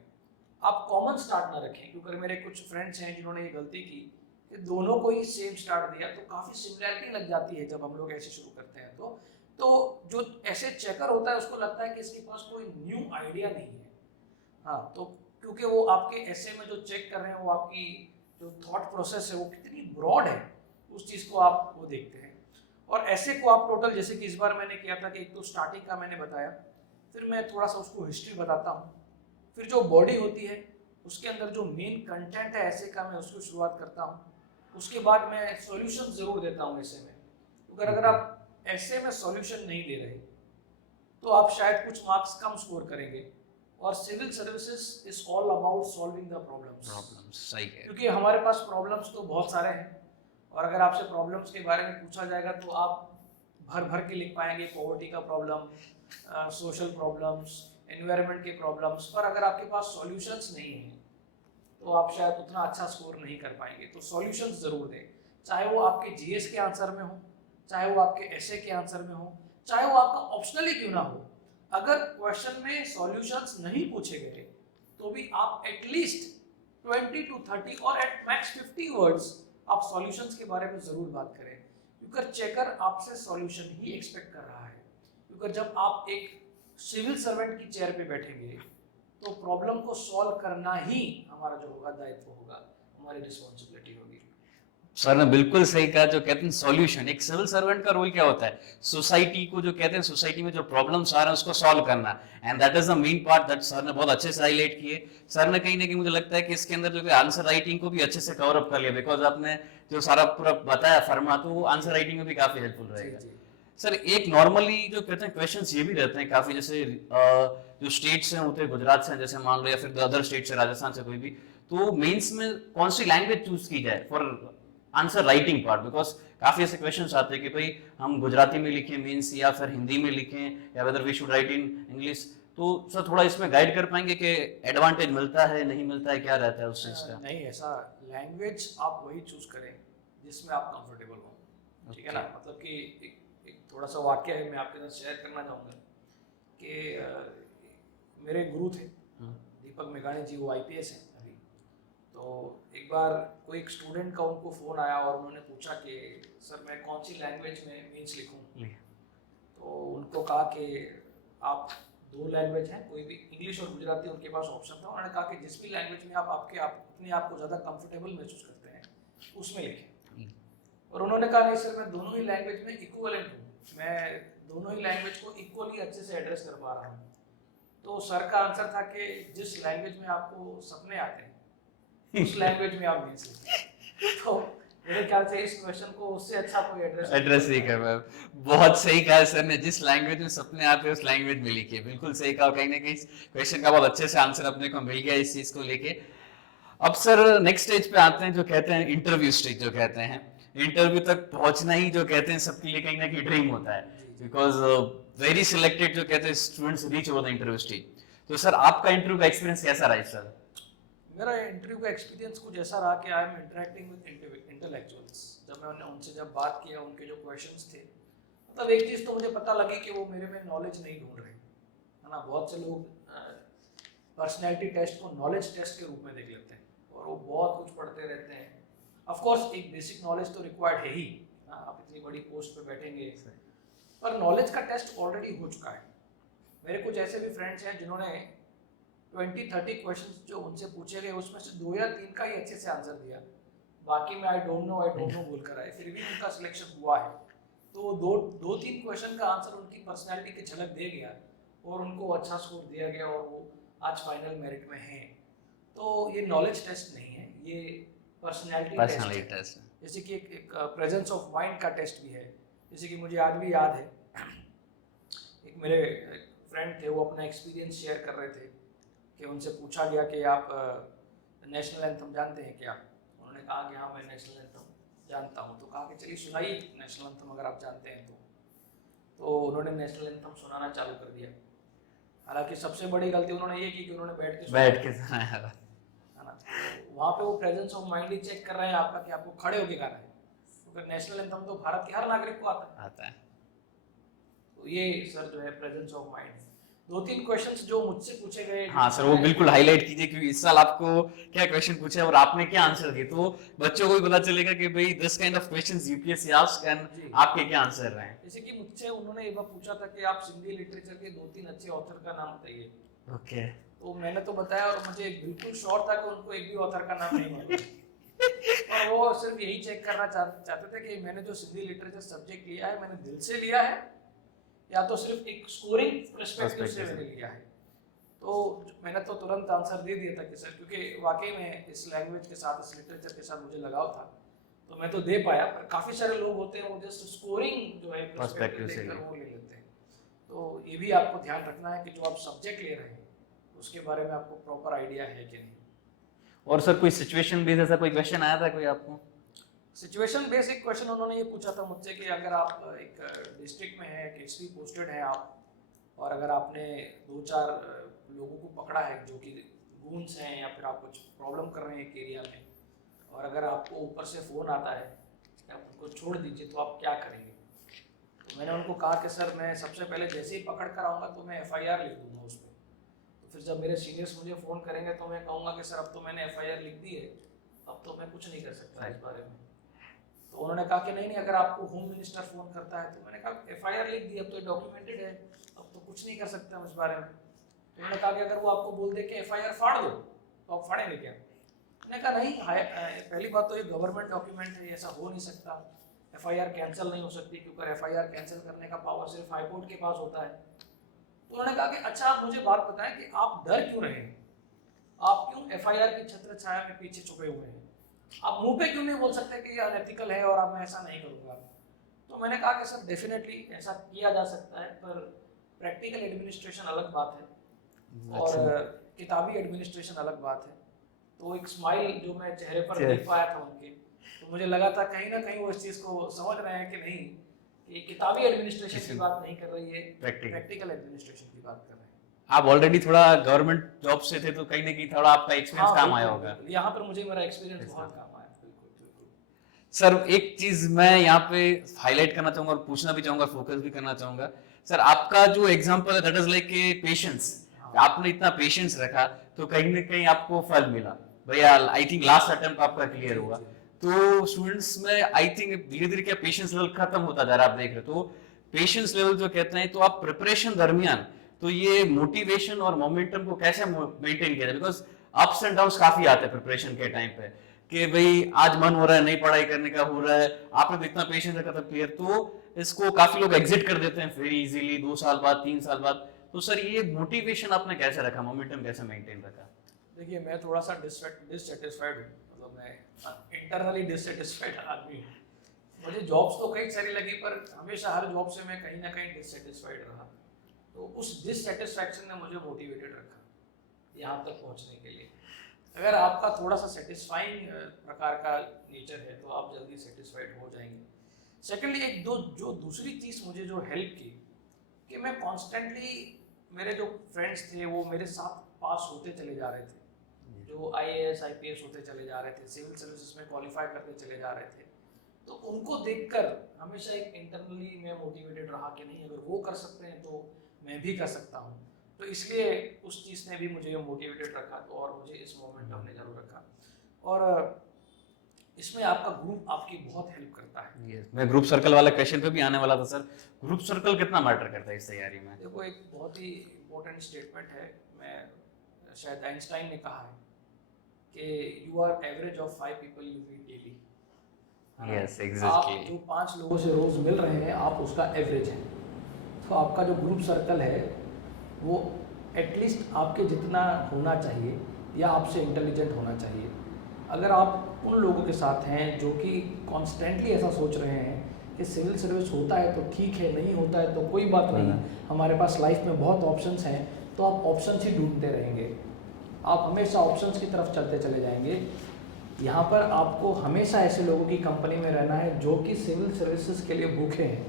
आप कॉमन स्टार्ट ना रखें। क्योंकि मेरे कुछ फ्रेंड्स हैं जिन्होंने ये गलती की कि दोनों को ही सेम स्टार्ट दिया, तो काफ़ी सिमिलैरिटी लग जाती है जब हम लोग ऐसे शुरू करते हैं। तो जो ऐसे चेकर होता है उसको लगता है कि इसके पास कोई न्यू आइडिया नहीं है। हाँ, तो क्योंकि वो आपके ऐसे में जो चेक कर रहे हैं वो आपकी जो थॉट प्रोसेस है वो कितनी ब्रॉड है, उस चीज़ को आप वो देखते हैं। और ऐसे को आप टोटल, जैसे कि इस बार मैंने किया था कि एक तो स्टार्टिंग का मैंने बताया, फिर मैं थोड़ा सा उसको हिस्ट्री बताता हूँ, फिर जो बॉडी होती है उसके अंदर जो मेन कंटेंट है ऐसे का, मैं उसकी शुरुआत करता हूँ। उसके बाद मैं सॉल्यूशन ज़रूर देता हूँ ऐसे में, क्योंकि अगर आप ऐसे में सॉल्यूशन नहीं दे रहे तो आप शायद कुछ मार्क्स कम स्कोर करेंगे। और civil services is all about solving the problems. सही है। क्योंकि हमारे पास प्रॉब्लम्स तो बहुत सारे हैं, और अगर आपसे प्रॉब्लम्स के बारे में पूछा जाएगा तो आप भर भर के लिख पाएंगे, पॉवर्टी का प्रॉब्लम, सोशल प्रॉब्लम्स, एनवायरनमेंट के प्रॉब्लम्स, पर अगर आपके पास सॉल्यूशंस नहीं हैं तो आप शायद उतना अच्छा स्कोर नहीं कर पाएंगे। तो सॉल्यूशंस ज़रूर दें, चाहे वो आपके जीएस के आंसर में हो, चाहे वो आपके एसए के आंसर में हो, चाहे वो आपका ऑप्शनल ही क्यों ना हो। अगर क्वेश्चन में सॉल्यूशंस नहीं पूछे गए तो भी आप एटलीस्ट 20 to 30 और एट मैक्स 50 वर्ड्स आप सॉल्यूशंस के बारे में ज़रूर बात करें, क्योंकि चेकर आपसे सॉल्यूशन ही एक्सपेक्ट कर रहा है। क्योंकि जब आप एक सिविल सर्वेंट की चेयर पे बैठेंगे तो प्रॉब्लम को सॉल्व करना ही हमारा जो होगा दायित्व होगा, हमारी रिस्पॉन्सिबिलिटी होगी। सर ने बिल्कुल सही कहा। जो कहते हैं सॉल्यूशन, एक सिविल सर्वेंट का रोल क्या होता है, सोसाइटी को जो कहते हैं सोसाइटी में जो प्रॉब्लम्स आ रहे हैं उसको सॉल्व करना, and that is the main part that sir ने बहुत अच्छे से हाईलाइट किए। सर ने कहीं ना कहीं मुझे लगता है कि इसके अंदर जो आंसर राइटिंग को भी अच्छे से कवर अप कर लिया, बिकॉज आपने जो सारा पूरा बताया फर्मा, तो वो आंसर राइटिंग में भी काफी हेल्पफुल रहेगा। सर एक नॉर्मली जो कहते हैं क्वेश्चंस ये भी रहते हैं काफी, जैसे जो स्टेट्स हैं होते हैं, गुजरात से जैसे मान लो, या फिर अदर स्टेट से, राजस्थान से कोई भी, तो मेंस में कौन सी लैंग्वेज चूज की जाए for answer writing part, because काफी ऐसे क्वेश्चंस आते हैं कि भाई हम गुजराती में लिखें मीन्स, या फिर हिंदी में लिखें, या whether we should write in English. तो सर थोड़ा इसमें गाइड कर पाएंगे कि एडवांटेज मिलता है नहीं मिलता है, क्या रहता है उस चीज का? नहीं, ऐसा लैंग्वेज आप वही चूज करें जिसमें आप कंफर्टेबल हो, ठीक है ना। मतलब कि एक थोड़ा सा वाक्य है, मैं आपके साथ शेयर करना चाहूँगा कि मेरे गुरु थे दीपक मेघाणी जी, वो आईपीएस हैं अभी। तो एक बार कोई एक स्टूडेंट का उनको फ़ोन आया और उन्होंने पूछा कि सर मैं कौन सी लैंग्वेज में मीन्स लिखूं। तो उनको कहा कि आप दो लैंग्वेज हैं, कोई भी, इंग्लिश और गुजराती उनके पास ऑप्शन था। उन्होंने कहा कि जिस भी लैंग्वेज में आप अपने आप को ज़्यादा कंफर्टेबल महसूस करते हैं उसमें लिखें। और उन्होंने कहा नहीं सर, मैं दोनों ही लैंग्वेज में इक्वलेंट हूँ, मैं दोनों ही लैंग्वेज को इक्वली अच्छे से एड्रेस कर पा रहा हूँ। तो सर का आंसर था कि जिस लैंग्वेज में आपको सपने आते हैं उस लैंग्वेज में आप मीन्स लिखें। तो मेरे ख्याल से इस क्वेश्चन को उससे अच्छा कोई एड्रेस नहीं कर पाया। बहुत सही कहा सर ने, जिस लैंग्वेज में सपने आते हैं उस लैंग्वेज में लिखिए, बिल्कुल सही कहा। कहीं ना कहीं क्वेश्चन का बहुत अच्छे से आंसर अपने को मिल गया इस चीज को लेके। अब सर नेक्स्ट स्टेज पे आते हैं, जो कहते हैं इंटरव्यू स्टेज, जो कहते हैं इंटरव्यू तक पहुंचना ही जो कहते हैं सबके लिए कहीं ना कहीं ड्रीम होता है, बिकॉज वेरी सिलेक्टेड जो कहते हैं students reach over the interview stage. तो सर आपका इंटरव्यू का एक्सपीरियंस कैसा रहा सर? मेरा इंटरव्यू का एक्सपीरियंस कुछ ऐसा रहा कि I am interacting with intellectuals. जब मैंने उनसे बात किया, उनके जो क्वेश्चंस थे, मतलब एक चीज़ तो मुझे पता लगी कि वो मेरे में नॉलेज नहीं ढूंढ रहे, है ना। बहुत से लोग पर्सनैलिटी टेस्ट को नॉलेज टेस्ट के रूप में देख लेते हैं और वो बहुत कुछ पढ़ते रहते हैं। ऑफ कोर्स एक बेसिक नॉलेज तो रिक्वायर्ड है ही, आप इतनी बड़ी पोस्ट पे बैठेंगे, पर नॉलेज का टेस्ट ऑलरेडी हो चुका है। मेरे कुछ ऐसे भी फ्रेंड्स हैं जिन्होंने 20-30 क्वेश्चंस जो उनसे पूछे गए उसमें से 2 या 3 का ही अच्छे से आंसर दिया, बाकी में आई डोंट नो बोलकर आए, फिर भी उनका सिलेक्शन हुआ है। तो 2-3 क्वेश्चन का आंसर उनकी पर्सनैलिटी की झलक दे गया और उनको अच्छा स्कोर दिया गया और वो आज फाइनल मेरिट में हैं। तो ये नॉलेज टेस्ट नहीं है, ये पर्सनैलिटी टेस्ट है। जैसे कि एक प्रेजेंस ऑफ माइंड का टेस्ट भी है। जैसे कि मुझे आज भी याद है, एक मेरे फ्रेंड थे, वो अपना एक्सपीरियंस शेयर कर रहे थे कि उनसे पूछा गया कि आप नेशनल एंथम जानते हैं क्या? उन्होंने कहा कि हाँ मैं नेशनल एंथम जानता हूँ। तो कहा कि चलिए सुनाइए नेशनल एंथम अगर आप जानते हैं तो उन्होंने नेशनल एंथम सुनाना चालू कर दिया। हालांकि सबसे बड़ी गलती उन्होंने ये की कि उन्होंने बैठ के सुनाया, है ना। तो वहाँ पे वो प्रेजेंस ऑफ माइंड ही चेक कर रहे हैं आपका कि आपको खड़े होके गाना है, क्योंकि नेशनल एंथम तो भारत के हर नागरिक को आता है। तो ये सर जो है प्रेजेंस ऑफ माइंड। 2-3 क्वेश्चंस जो मुझसे पूछे गए, हाँ सर वो बिल्कुल हाईलाइट कीजिए, क्योंकि इस साल आपको क्या क्वेश्चन पूछे और आपने क्या आंसर दिए, तो बच्चों को भी पता चलेगा कि भाई this kind of questions UPSC asked and आपके क्या आंसर रहे हैं। जैसे कि मुझसे उन्होंने एक बार पूछा था कि आप सिंधी लिटरेचर के 2-3 अच्छे ऑथर का नाम बताइए। ओके। तो मैंने तो बताया और मुझे बिल्कुल श्योर था कि उनको एक भी ऑथर का नाम नहीं मालूम। और वो सिर्फ यही चेक करना चाहते थे कि मैंने जो सिंधी लिटरेचर सब्जेक्ट लिया है मैंने दिल से लिया है या तो सिर्फ एक स्कोरिंग पर्सपेक्टिव से मैंने लिया है। तो मैंने तो तुरंत आंसर दे दिया था कि सर, क्योंकि वाकई में इस लैंग्वेज के साथ, इस लिटरेचर के साथ मुझे लगाव था, तो मैं तो दे पाया। पर काफ़ी सारे लोग होते हैं वो जस्ट स्कोरिंग जो है पर्सपेक्टिव से देखकर वो ले लेते हैं। तो ये भी आपको ध्यान रखना है कि जो आप सब्जेक्ट ले रहे हैं उसके बारे में आपको प्रॉपर आइडिया है कि नहीं। और सर कोई सिचुएशन बेस्ड ऐसा कोई क्वेश्चन आया था कोई आपको? सिचुएशन बेसिक क्वेश्चन उन्होंने ये पूछा था मुझसे कि अगर आप एक डिस्ट्रिक्ट में हैं, केसरी पोस्टेड हैं आप, और अगर आपने 2-4 लोगों को पकड़ा है जो कि गूंस हैं या फिर आप कुछ प्रॉब्लम कर रहे हैं एक एरिया में, और अगर आपको ऊपर से फ़ोन आता है कि आप उनको छोड़ दीजिए, तो आप क्या करेंगे? तो मैंने उनको कहा कि सर, मैं सबसे पहले जैसे ही पकड़ कर आऊँगा तो मैं FIR लिख दूँगा उस पर। तो फिर जब मेरे सीनियर्स मुझे फ़ोन करेंगे तो मैं कहूँगा कि सर अब तो मैंने FIR लिख दी है, अब तो मैं कुछ नहीं कर सकता इस बारे में। तो उन्होंने कहा कि नहीं नहीं, अगर आपको होम मिनिस्टर फ़ोन करता है, तो मैंने कहा FIR लिख दी, अब तो डॉक्यूमेंटेड है, अब तो कुछ नहीं कर सकते हम इस बारे में। तो उन्होंने कहा कि अगर वो आपको बोल दे कि FIR फाड़ दो, तो आप फाड़ेंगे क्या? मैंने कहा नहीं, पहली बात तो ये गवर्नमेंट डॉक्यूमेंट है, ऐसा हो नहीं सकता। FIR कैंसिल नहीं हो सकती, क्योंकि FIR कैंसिल करने का पावर सिर्फ हाई कोर्ट के पास होता है। तो उन्होंने कहा कि अच्छा, आप मुझे बात बताएं कि आप डर क्यों रहे हैं, आप क्यों FIR की छत्र छाया में पीछे छुपे हुए हैं, आप मुंह पे क्यों नहीं बोल सकते कि ये अनएथिकल है और अब मैं ऐसा नहीं करूँगा? तो मैंने कहा कि सर डेफिनेटली ऐसा किया जा सकता है, पर प्रैक्टिकल एडमिनिस्ट्रेशन अलग बात है और किताबी एडमिनिस्ट्रेशन अलग बात है। तो एक स्माइल जो मैं चेहरे पर देख पाया था उनके, तो मुझे लगा था कहीं ना कहीं वो इस चीज़ को समझ रहे हैं कि नहीं, कि किताबी एडमिनिस्ट्रेशन की बात नहीं कर रही है, प्रैक्टिकल एडमिनिस्ट्रेशन की बात कर रहे हैं। आप ऑलरेडी थोड़ा गवर्नमेंट जॉब से थे, तो कहीं ना कहीं थोड़ा आपका एक्सपीरियंस काम आया होगा। यहाँ पर मुझे मेरा एक्सपीरियंस बहुत काम आया। बिल्कुल बिल्कुल सर, एक चीज मैं यहाँ पे हाईलाइट करना चाहूंगा और पूछना भी चाहूंगा, फोकस भी करना चाहूंगा। सर, आपका जो एग्जांपल है दैट इज लाइक पेशेंस। आपने इतना पेशेंस रखा तो कहीं ना कहीं आपको फल मिला। भैया आई थिंक लास्ट अटेम्प्ट आपका क्लियर हुआ। तो स्टूडेंट्स में आई थिंक धीरे धीरे क्या पेशेंस लेवल खत्म होता जा रहा है, आप देख रहे हो। तो पेशेंस लेवल जो कहते हैं, तो आप प्रिपरेशन दरमियान तो ये मोटिवेशन और मोमेंटम को कैसे मेंटेन किया जाए? बिकॉज अप्स एंड डाउन्स काफी आते हैं प्रिपरेशन के टाइम पे, कि भाई आज मन हो रहा है, नई पढ़ाई करने का हो रहा है, आपने तो इतना पेशेंस रखा था क्लियर, तो इसको काफी लोग एग्जिट कर देते हैं वेरी इजीली 2 साल बाद, 3 साल बाद। तो सर, ये मोटिवेशन आपने कैसे रखा, मोमेंटम कैसे मेंटेन रखा? देखिए, मैं थोड़ा सा डिससेटिस्फाइड हूँ, मतलब मैं इंटरनली डिससेटिस्फाइड आदमी हूँ। मुझे जॉब्स तो कई सारी लगी, पर हमेशा हर जॉब से मैं कहीं ना कहीं डिससेटिस्फाइड रहा। तो उस डिससेटिस्फैक्शन ने मुझे मोटिवेटेड रखा यहाँ तक पहुँचने के लिए। अगर आपका थोड़ा सा सेटिस्फाइंग प्रकार का नेचर है तो आप जल्दी सेटिस्फाइड हो जाएंगे। सेकेंडली, जो दूसरी चीज़ मुझे जो हेल्प की, कि मैं कॉन्स्टेंटली, मेरे जो फ्रेंड्स थे वो मेरे साथ पास होते चले जा रहे थे, जो IAS IPS होते चले जा रहे थे, सिविल सर्विसेज में क्वालिफाई करते चले जा रहे थे। तो उनको देखकर हमेशा एक इंटरनली मैं मोटिवेटेड रहा कि नहीं, अगर वो कर सकते हैं तो मैं भी कर सकता हूँ। तो इसलिए उस चीज़ ने भी मुझे मोटिवेटेड रखा, तो और मुझे इस मोमेंटम ने जरूर रखा। और इसमें आपका ग्रुप आपकी बहुत हेल्प करता है। मैं ग्रुप सर्कल वाला क्वेश्चन पे भी आने वाला था सर। ग्रुप सर्कल कितना मैटर करता है इस तैयारी में? देखो, एक बहुत ही इम्पोर्टेंट स्टेटमेंट है, मैं शायद आइंस्टाइन ने कहा है कि you are average of 5 people you meet daily. Yes, exactly. आप जो 5 लोगों से रोज मिल रहे हैं, आप उसका एवरेज है। तो आपका जो ग्रुप सर्कल है वो एटलीस्ट आपके जितना होना चाहिए या आपसे इंटेलिजेंट होना चाहिए। अगर आप उन लोगों के साथ हैं जो कि कॉन्स्टेंटली ऐसा सोच रहे हैं कि सिविल सर्विस होता है तो ठीक है, नहीं होता है तो कोई बात नहीं, हमारे पास लाइफ में बहुत ऑप्शंस हैं, तो आप ऑप्शंस ही ढूंढते रहेंगे, आप हमेशा ऑप्शंस की तरफ चलते चले जाएंगे। यहाँ पर आपको हमेशा ऐसे लोगों की कंपनी में रहना है जो कि सिविल सर्विसेज के लिए भूखे हैं,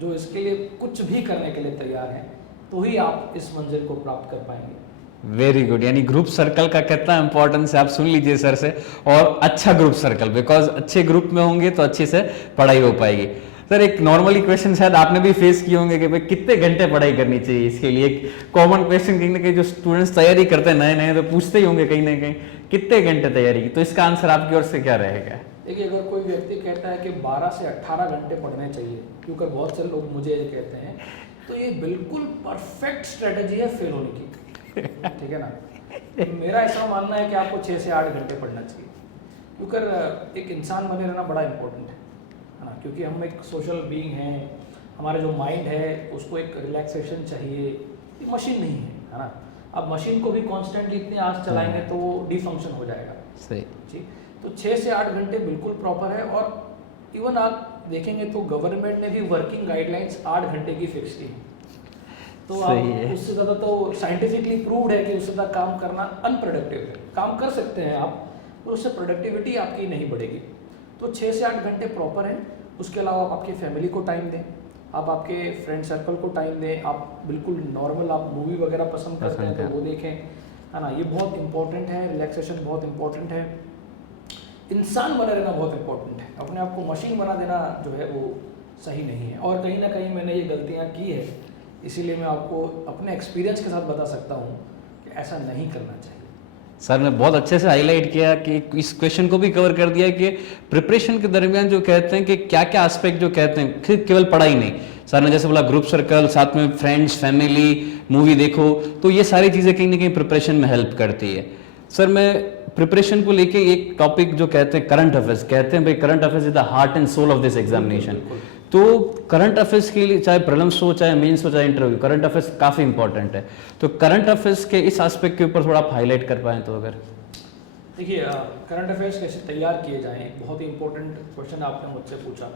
जो इसके लिए कुछ भी करने के लिए तैयार हैं, तो ही आप इस मंजिल को प्राप्त कर पाएंगे। Very good. यानी ग्रुप सर्कल का कितना इंपॉर्टेंस है आप सुन लीजिए सर से। और अच्छा ग्रुप सर्कल, बिकॉज अच्छे ग्रुप में होंगे तो अच्छे से पढ़ाई हो पाएगी। सर, एक नॉर्मली क्वेश्चन शायद आपने भी फेस किए होंगे कि भाई कितने घंटे पढ़ाई करनी चाहिए इसके लिए। एक कॉमन क्वेश्चन कहीं ना कहीं जो स्टूडेंट्स तैयारी करते हैं नए नए, तो पूछते ही होंगे कहीं ना कहीं कितने घंटे तैयारी की। तो इसका आंसर आपकी ओर से क्या रहेगा? देखिए, अगर कोई व्यक्ति कहता है कि 12 से 18 घंटे पढ़ने चाहिए, क्योंकि बहुत से लोग मुझे ये कहते हैं, तो ये बिल्कुल परफेक्ट स्ट्रेटजी है फेल होने की। ठीक है ना? मेरा ऐसा मानना है कि आपको 6 से 8 घंटे पढ़ना चाहिए, क्योंकि एक इंसान बने रहना बड़ा इंपॉर्टेंट है ना? क्योंकि हम एक सोशल बीइंग हैं, हमारा जो माइंड है उसको एक रिलैक्सेशन चाहिए, ये मशीन नहीं है ना? आप मशीन को भी कॉन्स्टेंटली इतनी आंच चलाएंगे तो वो डिफंक्शन हो जाएगा। सही। जी, तो 6 से 8 घंटे बिल्कुल प्रॉपर है। और इवन आप देखेंगे तो गवर्नमेंट ने भी वर्किंग गाइडलाइंस 8 घंटे की फिक्स की है। तो आप सही है। उससे ज़्यादा तो साइंटिफिकली प्रूव्ड है कि उससे ज़्यादा काम करना अनप्रोडक्टिव है। काम कर सकते हैं आप, पर उससे प्रोडक्टिविटी आपकी नहीं बढ़ेगी। तो 6 से 8 घंटे प्रॉपर है। उसके अलावा आप आपकी फैमिली को टाइम दें, आप आपके फ्रेंड सर्कल को टाइम दें, आप बिल्कुल नॉर्मल आप मूवी वगैरह पसंद करते हैं तो वो देखें, है ना। ये बहुत इंपॉर्टेंट है, रिलैक्सेशन बहुत इंपॉर्टेंट है। इंसान बना रहना बहुत इंपॉर्टेंट है, अपने आप को मशीन बना देना जो है वो सही नहीं है। और कहीं ना कहीं मैंने ये गलतियाँ की है, इसीलिए मैं आपको अपने एक्सपीरियंस के साथ बता सकता हूँ कि ऐसा नहीं करना चाहिए। सर ने बहुत अच्छे से हाईलाइट किया कि इस क्वेश्चन को भी कवर कर दिया कि प्रिपरेशन के दरमियान जो कहते हैं कि क्या क्या एस्पेक्ट जो कहते हैं, सिर्फ केवल पढ़ाई नहीं, सर ने जैसे बोला ग्रुप सर्कल, साथ में फ्रेंड्स, फैमिली, मूवी देखो, तो ये सारी चीज़ें कहीं ना कहीं प्रिपरेशन में हेल्प करती है। सर मैं प्रिपरेशन को लेके एक टॉपिक जो कहते हैं करंट अफेयर्स, कहते हैं भाई current affairs is the heart and soul of this examination. तो करंट अफेयर्स के लिए चाहे प्रीलिम्स हो, चाहे मेंस हो, चाहे इंटरव्यू, करंट अफेयर्स काफ़ी इंपॉर्टेंट है। तो करंट अफेयर्स के इस एस्पेक्ट के ऊपर थोड़ा आप हाईलाइट कर पाएँ तो अगर। देखिए, करंट अफेयर्स कैसे तैयार किए जाएं, बहुत ही इंपॉर्टेंट क्वेश्चन आपने मुझसे पूछा।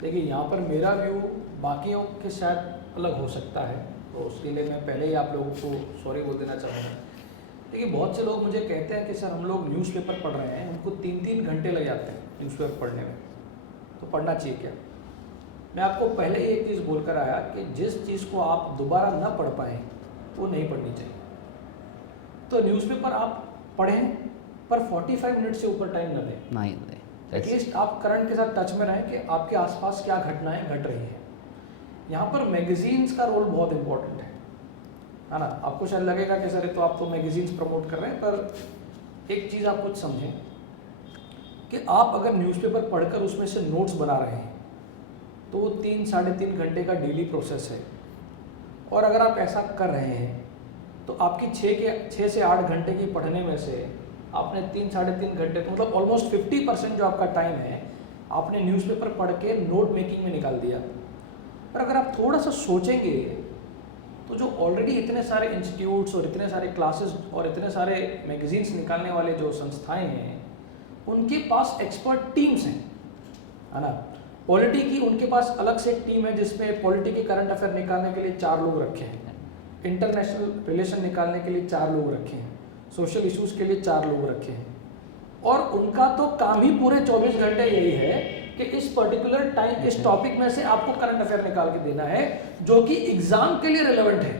देखिए, यहाँ पर मेरा व्यू बाकियों के शायद अलग हो सकता है, तो उसके लिए मैं पहले ही आप लोगों को सॉरी बोल देना चाहूँगा। देखिए, बहुत से लोग मुझे कहते हैं कि सर हम लोग न्यूज़पेपर पढ़ रहे हैं, उनको 3-3 घंटे लग जाते हैं न्यूज़पेपर पढ़ने में, तो पढ़ना चाहिए क्या? मैं आपको पहले ही एक चीज़ बोलकर आया कि जिस चीज़ को आप दोबारा ना पढ़ पाएँ वो नहीं पढ़नी चाहिए। तो न्यूज़पेपर आप पढ़ें, पर 45 मिनट से ऊपर टाइम न दें। नहीं, एटलीस्ट आप करंट के साथ टच में रहें कि आपके आसपास क्या घटनाएं घट रही हैं। यहाँ पर मैगजीन्स का रोल बहुत इंपॉर्टेंट है ना। आपको शायद लगेगा कि सर तो आप तो मैगजीन्स प्रमोट कर रहे हैं, पर एक चीज़ आप कुछ समझें कि आप अगर न्यूज़पेपर पढ़कर उसमें से नोट्स बना रहे हैं तो वो 3-3.5 घंटे का डेली प्रोसेस है। और अगर आप ऐसा कर रहे हैं तो आपकी 6 से 8 घंटे की पढ़ने में से आपने 3-3.5 घंटे, तो मतलब ऑलमोस्ट 50% जो आपका टाइम है आपने न्यूज़पेपर पढ़ के नोट मेकिंग में निकाल दिया। पर अगर आप थोड़ा सा सोचेंगे तो जो ऑलरेडी इतने सारे इंस्टीट्यूट्स और इतने सारे क्लासेस और इतने सारे मैगजीन्स निकालने वाले जो संस्थाएं हैं, उनके पास एक्सपर्ट टीम्स हैं, है ना। पॉलिटी की उनके पास अलग से एक टीम है जिसमें पॉलिटी के करंट अफेयर निकालने के लिए 4 लोग रखे हैं, इंटरनेशनल रिलेशन निकालने के लिए 4 लोग रखे हैं, सोशल इश्यूज़ के लिए 4 लोग रखे हैं। और उनका तो काम ही पूरे 24 घंटे यही है कि इस पर्टिकुलर टाइम, इस टॉपिक में से आपको करंट अफेयर निकाल के देना है जो कि एग्जाम के लिए रिलेवेंट है।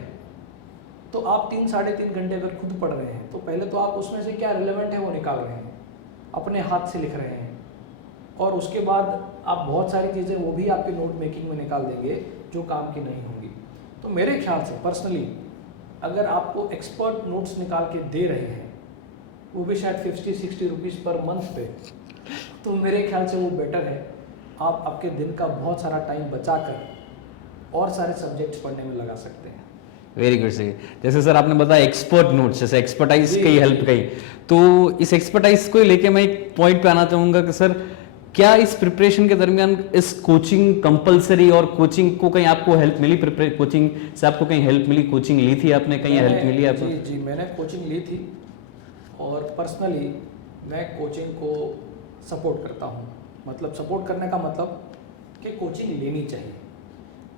तो आप 3-3.5 घंटे अगर खुद पढ़ रहे हैं तो पहले तो आप उसमें से क्या रिलेवेंट है वो निकाल रहे हैं, अपने हाथ से लिख रहे हैं, और उसके बाद आप बहुत सारी चीज़ें वो भी आपके नोट मेकिंग में निकाल देंगे जो काम की नहीं होंगी। तो मेरे ख्याल से पर्सनली अगर आपको एक्सपर्ट नोट्स निकाल के दे रहे हैं, वो भी शायद 50-60 रुपीज़ पर मंथ पे, तो मेरे ख्याल से वो बेटर है। आप आपके दिन का बहुत सारा टाइम बचाकर और सारे सब्जेक्ट्स पढ़ने में लगा सकते हैं। वेरी गुड सही। जैसे सर आपने बताया एक्सपर्ट नोट्स, जैसे एक्सपर्टाइज की हेल्प कही, तो इस एक्सपर्टाइज को लेके मैं एक पॉइंट पे आना चाहूँगा कि सर क्या इस प्रिपरेशन के दरमियान इस कोचिंग कंपलसरी, और कोचिंग को कहीं आपको हेल्प मिली, कोचिंग से आपको कहीं हेल्प मिली, कोचिंग ली थी आपने, कहीं हेल्प मिली आपको? जी, मैंने कोचिंग ली थी और पर्सनली मैं कोचिंग को सपोर्ट करता हूँ। मतलब सपोर्ट करने का मतलब कि कोचिंग लेनी चाहिए।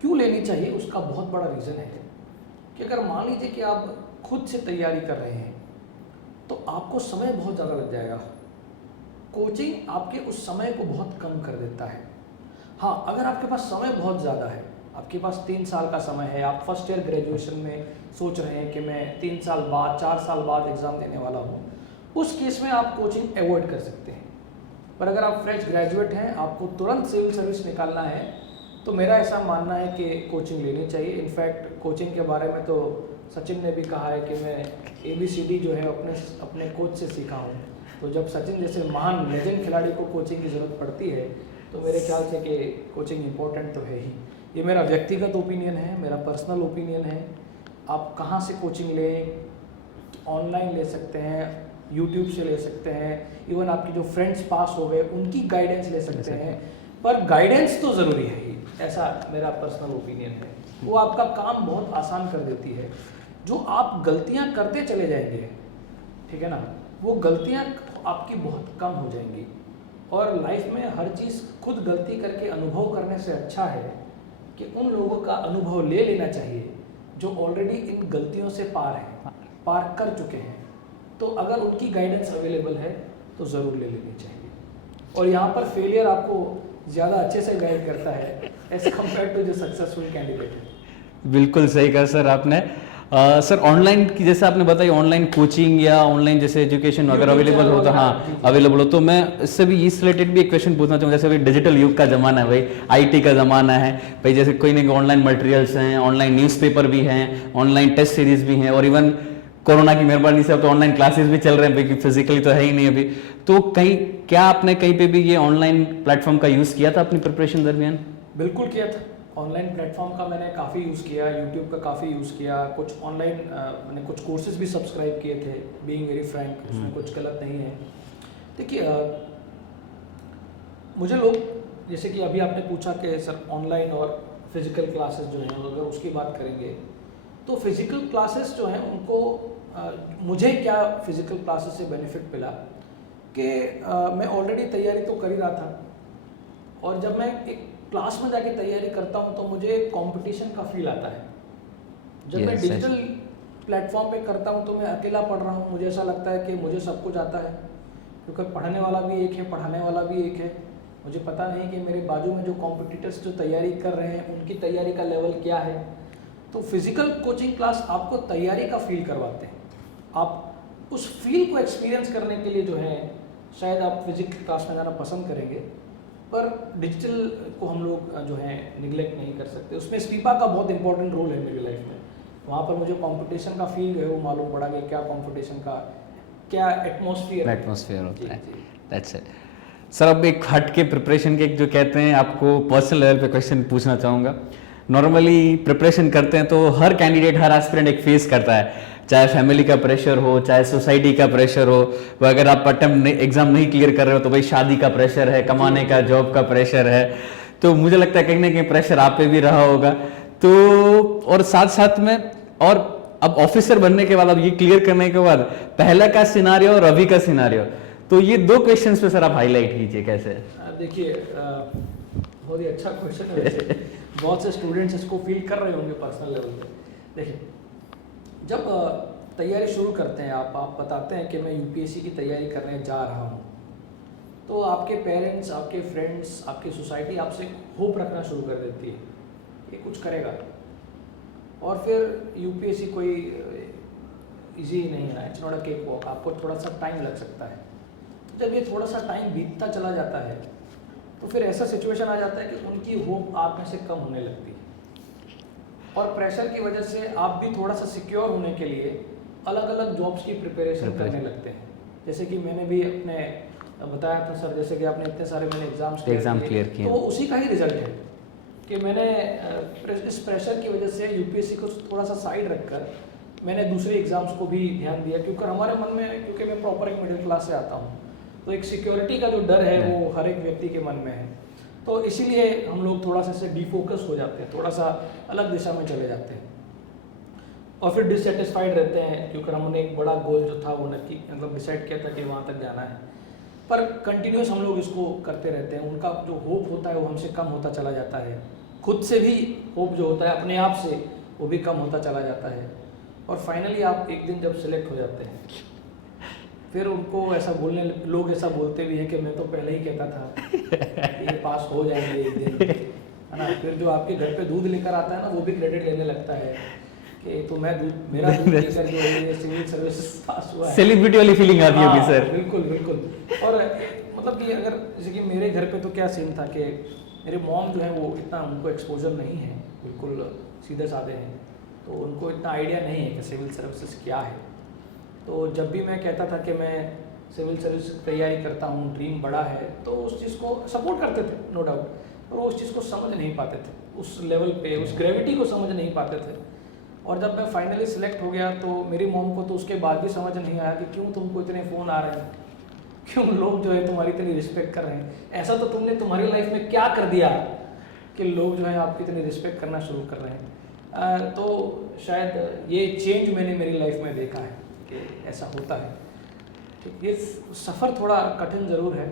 क्यों लेनी चाहिए, उसका बहुत बड़ा रीज़न है कि अगर मान लीजिए कि आप खुद से तैयारी कर रहे हैं तो आपको समय बहुत ज़्यादा लग जाएगा। कोचिंग आपके उस समय को बहुत कम कर देता है। हाँ, अगर आपके पास समय बहुत ज़्यादा है, आपके पास 3 साल का समय है, आप फर्स्ट ईयर ग्रेजुएशन में सोच रहे हैं कि मैं 3 साल बाद, 4 साल बाद एग्ज़ाम देने वाला हूँ, उस केस में आप कोचिंग अवॉइड कर सकते हैं। पर अगर आप फ्रेश ग्रेजुएट हैं, आपको तुरंत सिविल सर्विस निकालना है, तो मेरा ऐसा मानना है कि कोचिंग लेनी चाहिए। इनफैक्ट कोचिंग के बारे में तो सचिन ने भी कहा है कि मैं ABCD जो है अपने कोच से सीखा हूँ। तो जब सचिन जैसे महान लेजेंड खिलाड़ी को कोचिंग की ज़रूरत पड़ती है तो मेरे ख्याल से कि कोचिंग इम्पोर्टेंट तो है ही। ये मेरा व्यक्तिगत ओपिनियन है, मेरा पर्सनल ओपिनियन है। आप कहाँ से कोचिंग लें, ऑनलाइन ले सकते हैं, यूट्यूब से ले सकते हैं, इवन आपके जो फ्रेंड्स पास हो गए उनकी गाइडेंस ले सकते हैं, पर गाइडेंस तो ज़रूरी है ही, ऐसा मेरा पर्सनल ओपिनियन है। वो आपका काम बहुत आसान कर देती है। जो आप गलतियां करते चले जाएंगे, ठीक है ना, वो गलतियां आपकी बहुत कम हो जाएंगी। और लाइफ में हर चीज़ खुद गलती करके अनुभव करने से अच्छा है कि उन लोगों का अनुभव ले लेना चाहिए जो ऑलरेडी इन गलतियों से पार कर चुके हैं। तो अगर उनकी गाइडेंस अवेलेबल है तो ज़रूर ले लेनी चाहिए। और यहाँ पर फेलियर आपको ज़्यादा अच्छे से गाइड करता है एज कम्पेयर टू जो सक्सेसफुल कैंडिडेट है। बिल्कुल सही कहा सर आपने। सर ऑनलाइन की जैसे आपने बताई ऑनलाइन कोचिंग या ऑनलाइन जैसे एजुकेशन अगर अवेलेबल हो तो हाँ अवेलेबल हो, तो मैं इससे भी इस रिलेटेड भी एक क्वेश्चन पूछना चाहूँगा। जैसे भाई डिजिटल युग का ज़माना है, भाई आईटी का ज़माना है भाई, जैसे कोई नहीं ऑनलाइन मटेरियल्स हैं, ऑनलाइन न्यूज़पेपर भी हैं, ऑनलाइन टेस्ट सीरीज भी हैं, और इवन कोरोना की मेहरबानी से अब तो ऑनलाइन क्लासेस भी चल रहे हैं भाई, फिजिकली तो है ही नहीं अभी। तो कहीं क्या आपने कहीं पे भी ये ऑनलाइन प्लेटफॉर्म का यूज़ किया था अपनी प्रिपरेशन दरमियान? बिल्कुल किया था। ऑनलाइन प्लेटफॉर्म का मैंने काफ़ी यूज़ किया, यूट्यूब का काफ़ी यूज़ किया, कुछ ऑनलाइन मैंने कुछ कोर्सेज भी सब्सक्राइब किए थे, बीइंग वेरी फ्रैंक, उसमें कुछ गलत नहीं है। देखिए मुझे लोग जैसे कि अभी आपने पूछा कि सर ऑनलाइन और फिज़िकल क्लासेस जो हैं अगर उसकी बात करेंगे तो फिज़िकल क्लासेस जो हैं उनको मुझे क्या फ़िज़िकल क्लासेस से बेनिफिट मिला कि मैं ऑलरेडी तैयारी तो कर ही रहा था, और जब मैं एक क्लास में जाके तैयारी करता हूँ तो मुझे कंपटीशन का फील आता है। जब मैं डिजिटल प्लेटफॉर्म पे करता हूँ तो मैं अकेला पढ़ रहा हूँ, मुझे ऐसा लगता है कि मुझे सब कुछ आता है, क्योंकि पढ़ने वाला भी एक है, पढ़ाने वाला भी एक है। मुझे पता नहीं कि मेरे बाजू में जो कॉम्पिटिटर्स जो तैयारी कर रहे हैं उनकी तैयारी का लेवल क्या है। तो फिज़िकल कोचिंग क्लास आपको तैयारी का फील करवाते हैं। आप उस फील को एक्सपीरियंस करने के लिए जो है शायद आप फिज़िकल क्लास में जाना पसंद करेंगे, पर डिजिटल को हम लोग जो है निगलेक्ट नहीं कर सकते। उसमें स्पीपा का बहुत इंपॉर्टेंट रोल है मेरी लाइफ में। वहाँ पर मुझे कंपटीशन का फील है वो मालूम पड़ा कि क्या कंपटीशन का क्या एटमॉस्फेयर होता है। That's it sir. अब एक हट के प्रिपरेशन के जो कहते हैं आपको पर्सनल लेवल पे क्वेश्चन पूछना चाहूँगा। नॉर्मली प्रिपरेशन करते हैं तो हर कैंडिडेट हर एस्पिरेंट एक फेस करता है, चाहे फैमिली का प्रेशर हो, चाहे सोसाइटी का प्रेशर हो, वो अगर आप अटेम्प्ट एग्जाम नहीं क्लियर कर रहे हो तो भाई शादी का प्रेशर है, कमाने का, जॉब का प्रेशर है। तो मुझे लगता है कहीं ना कहीं प्रेशर आप पे भी रहा होगा। तो और साथ साथ में और अब ऑफिसर बनने के बाद, अब ये क्लियर करने के बाद पहला का सिनारियो और अभी का सिनारियो, तो ये दो क्वेश्चंस पे सर आप हाईलाइट कीजिए कैसे। देखिए बहुत ही अच्छा क्वेश्चन है वैसे। बहुत से स्टूडेंट्स इसको फील कर रहे होंगे पर्सनल लेवल पे। देखिए जब तैयारी शुरू करते हैं आप बताते हैं कि मैं यूपीएससी की तैयारी करने जा रहा हूँ, तो आपके पेरेंट्स, आपके फ्रेंड्स, आपकी सोसाइटी आपसे होप रखना शुरू कर देती है कि कुछ करेगा। और फिर यूपीएससी कोई इजी नहीं है, it's not a cake walk, आपको थोड़ा सा टाइम लग सकता है। जब ये थोड़ा सा टाइम बीतता चला जाता है तो फिर ऐसा सिचुएशन आ जाता है कि उनकी होप आप में से कम होने लगती है, और प्रेशर की वजह से आप भी थोड़ा सा सिक्योर होने के लिए अलग अलग जॉब्स की प्रिपरेशन करने लगते हैं। जैसे कि मैंने भी अपने बताया था सर, जैसे कि आपने इतने सारे मैंने एग्जाम क्लियर किए, तो उसी का ही रिजल्ट है कि मैंने इस प्रेशर की वजह से यूपीएससी को थोड़ा सा साइड रखकर मैंने दूसरे एग्जाम्स को भी ध्यान दिया, क्योंकि हमारे मन में, क्योंकि मैं प्रॉपर एक मिडिल क्लास से आता हूँ, तो एक सिक्योरिटी का जो डर है वो हर एक व्यक्ति के मन में है। तो इसीलिए हम लोग थोड़ा सा इससे डिफोकस हो जाते हैं, थोड़ा सा अलग दिशा में चले जाते हैं, और फिर डिससेटिस्फाइड रहते हैं, क्योंकि हमने एक बड़ा गोल जो था वो नक्की मतलब डिसाइड किया था कि वहाँ तक जाना है, पर कंटिन्यूस हम लोग इसको करते रहते हैं। उनका जो होप होता है वो हमसे कम होता चला जाता है, खुद से भी होप जो होता है अपने आप से वो भी कम होता चला जाता है, और फाइनली आप एक दिन जब सिलेक्ट हो जाते हैं फिर उनको ऐसा बोलने, लोग ऐसा बोलते भी हैं कि मैं तो पहले ही कहता था कि ये पास हो जाएंगे एक दिन, है ना। फिर जो आपके घर पे दूध लेकर आता है ना, वो भी क्रेडिट लेने लगता है कि तो मैं दूध, मेरा दूध लेकर जो है ये सिविल सर्विस पास हुआ है। सेलिब्रिटी वाली फीलिंग आती होगी सर। बिल्कुल बिल्कुल। और मतलब कि अगर जैसे कि मेरे घर पे तो क्या सीन था कि मेरे मॉम जो है वो इतना, उनको एक्सपोजर नहीं है, बिल्कुल सीधे साधे हैं, तो उनको इतना आइडिया नहीं है कि सिविल सर्विसेज क्या है। तो जब भी मैं कहता था कि मैं सिविल सर्विस की तैयारी करता हूँ, ड्रीम बड़ा है, तो उस चीज़ को सपोर्ट करते थे नो डाउट, पर वो उस चीज़ को समझ नहीं पाते थे, उस लेवल पे उस ग्रेविटी को समझ नहीं पाते थे। और जब मैं फाइनली सिलेक्ट हो गया तो मेरी मॉम को तो उसके बाद भी समझ नहीं आया कि क्यों तुमको इतने फ़ोन आ रहे हैं, क्यों लोग जो है तुम्हारी इतनी रिस्पेक्ट कर रहे हैं, ऐसा तो तुमने तुम्हारी लाइफ में क्या कर दिया कि लोग जो है आपकी इतनी रिस्पेक्ट करना शुरू कर रहे हैं। तो शायद ये चेंज मैंने मेरी लाइफ में देखा है कि ऐसा होता है। ठीक, ये सफ़र थोड़ा कठिन ज़रूर है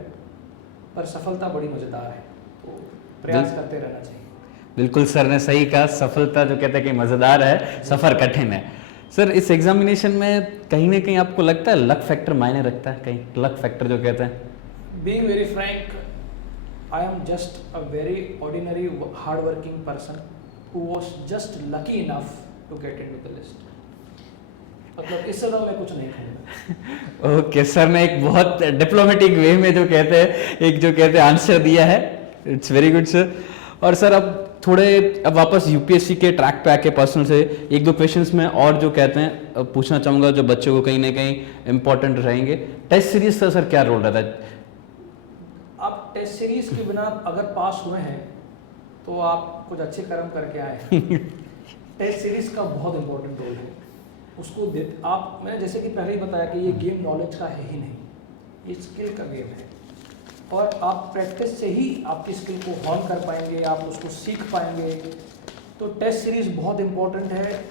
पर सफलता बड़ी मज़ेदार है, तो प्रयास करते रहना चाहिए। बिल्कुल सर ने सही कहा, सफलता जो कहते हैं कि मज़ेदार है, सफ़र कठिन है। सर इस एग्जामिनेशन में कहीं ना कहीं आपको लगता है लक फैक्टर मायने रखता है, कहीं लक फैक्टर जो कहते हैं? Being very frank, I am just a very ordinary hard working person who was just lucky enough to get into the list. मतलब इससे तो मैं कुछ नहीं कहूँगा। ओके सर ने एक बहुत डिप्लोमेटिक वे में जो कहते हैं एक जो कहते हैं आंसर दिया है, इट्स वेरी गुड सर। और सर अब वापस यूपीएससी के ट्रैक पे आके पर्सनल से एक दो क्वेश्चंस में और जो कहते हैं पूछना चाहूँगा जो बच्चों को कहीं ना कहीं इम्पोर्टेंट रहेंगे। टेस्ट सीरीज का सर क्या रोल रहता है? आप टेस्ट सीरीज के बिना अगर पास हुए हैं तो आप कुछ अच्छे कर्म करके आए हैं। टेस्ट सीरीज का बहुत इंपॉर्टेंट रोल है, उसको आप, मैंने जैसे कि पहले ही बताया कि ये गेम नॉलेज का है ही नहीं, ये स्किल का गेम है और आप प्रैक्टिस से ही आपकी स्किल को हॉर्न कर पाएंगे, आप उसको सीख पाएंगे। तो टेस्ट सीरीज़ बहुत इम्पोर्टेंट है।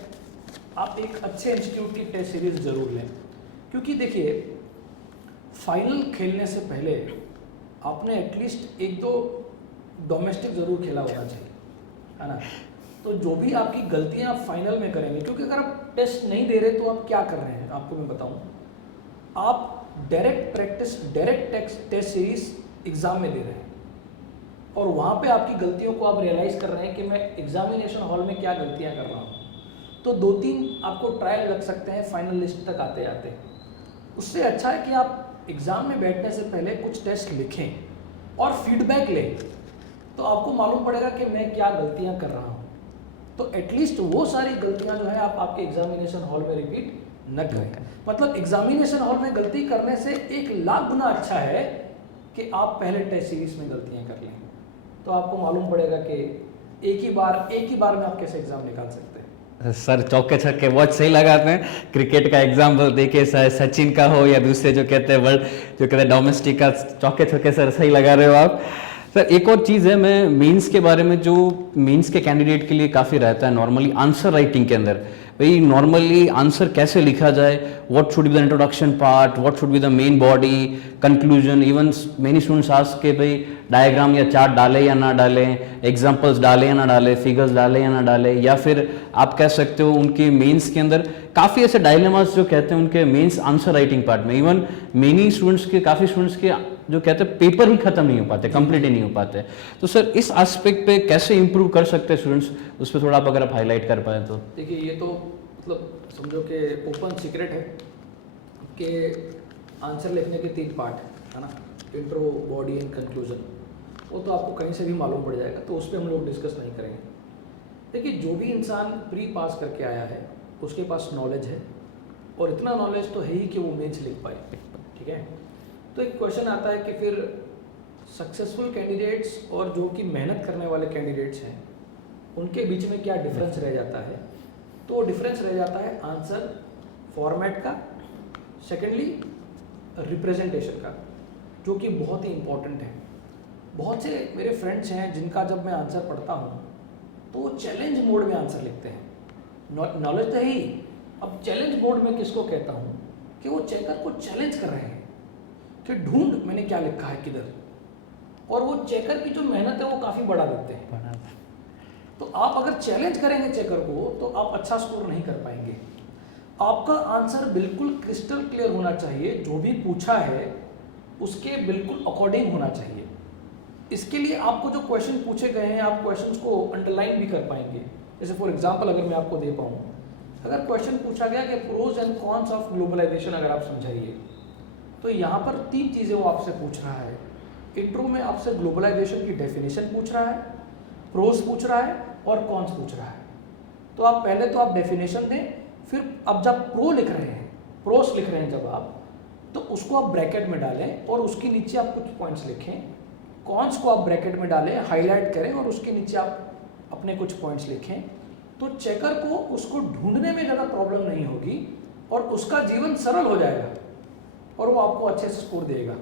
आप एक अच्छे इंस्टीट्यूट की टेस्ट सीरीज़ ज़रूर लें, क्योंकि देखिए फाइनल खेलने से पहले आपने एटलीस्ट एक दो डोमेस्टिक ज़रूर खेला होना चाहिए, है ना। तो जो भी आपकी गलतियां आप फाइनल में करेंगे, क्योंकि अगर आप टेस्ट नहीं दे रहे तो आप क्या कर रहे हैं, आपको मैं बताऊं, आप direct practice, direct test series exam में दे रहे हैं और वहाँ पे आपकी गलतियों को आप रियलाइज़ कर रहे हैं कि मैं एग्जामिनेशन हॉल में क्या गलतियाँ कर रहा हूँ। तो 2-3 आपको ट्रायल लग सकते हैं फाइनल लिस्ट तक आते आते। उससे अच्छा है कि आप एग्ज़ाम में बैठने से पहले कुछ टेस्ट लिखें और फीडबैक लें, तो आपको मालूम पड़ेगा कि मैं क्या गलतियाँ कर रहा हूँ। तो एटलीस्ट वो सारी गलतियाँ जो है आप आपके एग्जामिनेशन हॉल में रिपीट न करें। मतलब एग्जामिनेशन हॉल में गलती करने से 1 लाख गुना अच्छा है कि आप पहले टेस्ट सीरीज में गलतियाँ कर लें, तो आपको मालूम पड़ेगा कि एक ही बार में आप कैसे एग्जाम निकाल सकते हैं। सर चौके छक्के बहुत सही लगाते हैं। क्रिकेट का एग्जाम्पल देखिए, सचिन का हो या दूसरे जो कहते हैं वर्ल्ड जो कहते हैं डोमेस्टिक का, चौके छक्के सर सही लगा रहे हो आप। सर एक और चीज़ है, मैं मेंस के बारे में, जो मेंस के कैंडिडेट के लिए काफ़ी रहता है नॉर्मली आंसर राइटिंग के अंदर, भाई नॉर्मली आंसर कैसे लिखा जाए, what should be the introduction part, what should be the main body, conclusion. Even many students ask के भाई डायग्राम या चार्ट डालें या ना डालें, एग्जांपल्स डालें या ना डालें, फिगर्स डालें या ना डालें, या फिर आप कह सकते हो उनके मेंस के अंदर काफ़ी ऐसे डायलेमास जो कहते हैं उनके मेंस आंसर राइटिंग पार्ट में। इवन मेनी स्टूडेंट्स के, काफ़ी स्टूडेंट्स के जो कहते हैं पेपर ही खत्म नहीं हो पाते, कंप्लीट ही नहीं हो पाते। तो सर इस एस्पेक्ट पे कैसे इंप्रूव कर सकते हैं स्टूडेंट्स, उस पर थोड़ा आप अगर आप हाईलाइट कर पाए तो। देखिए ये तो मतलब समझो कि ओपन सीक्रेट है कि आंसर लिखने के 3 पार्ट है ना, इंट्रो, बॉडी एंड कंक्लूजन। वो तो आपको कहीं से भी मालूम पड़ जाएगा, तो उस पर हम लोग डिस्कस नहीं करेंगे। देखिए जो भी इंसान प्री पास करके आया है उसके पास नॉलेज है, और इतना नॉलेज तो है ही कि वो मेंस लिख पाए, ठीक है। तो एक क्वेश्चन आता है कि फिर सक्सेसफुल कैंडिडेट्स और जो कि मेहनत करने वाले कैंडिडेट्स हैं उनके बीच में क्या डिफरेंस रह जाता है। तो डिफरेंस रह जाता है आंसर फॉर्मेट का, सेकेंडली रिप्रेजेंटेशन का, जो कि बहुत ही इम्पोर्टेंट है। बहुत से मेरे फ्रेंड्स हैं जिनका जब मैं आंसर पढ़ता हूँ तो वो चैलेंज मोड में आंसर लिखते हैं। नॉलेज तो ही, अब चैलेंज मोड में किसको कहता हूँ कि वो चेकर को चैलेंज कर रहे हैं कि ढूंढ मैंने क्या लिखा है किधर, और वो चेकर की जो मेहनत है वो काफ़ी बढ़ा देते हैं। तो आप अगर चैलेंज करेंगे चेकर को तो आप अच्छा स्कोर नहीं कर पाएंगे। आपका आंसर बिल्कुल क्रिस्टल क्लियर होना चाहिए, जो भी पूछा है उसके बिल्कुल अकॉर्डिंग होना चाहिए। इसके लिए आपको जो क्वेश्चन पूछे गए हैं आप क्वेश्चंस को अंडरलाइन भी कर पाएंगे। जैसे फॉर एग्जांपल अगर मैं आपको दे पाऊँ, अगर क्वेश्चन पूछा गया कि pros and cons of globalisation अगर आप समझाइए, तो यहाँ पर 3 चीज़ें वो आपसे पूछ रहा है। इंट्रो में आपसे ग्लोबलाइजेशन की डेफिनेशन पूछ रहा है, प्रोज पूछ रहा है और कॉन्स पूछ रहा है। तो आप पहले तो आप डेफिनेशन दें, फिर अब जब प्रोस लिख रहे हैं जब आप, तो उसको आप ब्रैकेट में डालें और उसके नीचे आप कुछ पॉइंट्स लिखें। कॉन्स को आप ब्रैकेट में डालें, हाईलाइट करें और उसके नीचे आप अपने कुछ पॉइंट्स लिखें। तो चेकर को उसको ढूंढने में ज़्यादा प्रॉब्लम नहीं होगी और उसका जीवन सरल हो जाएगा और वो आपको अच्छे से स्कोर देगा।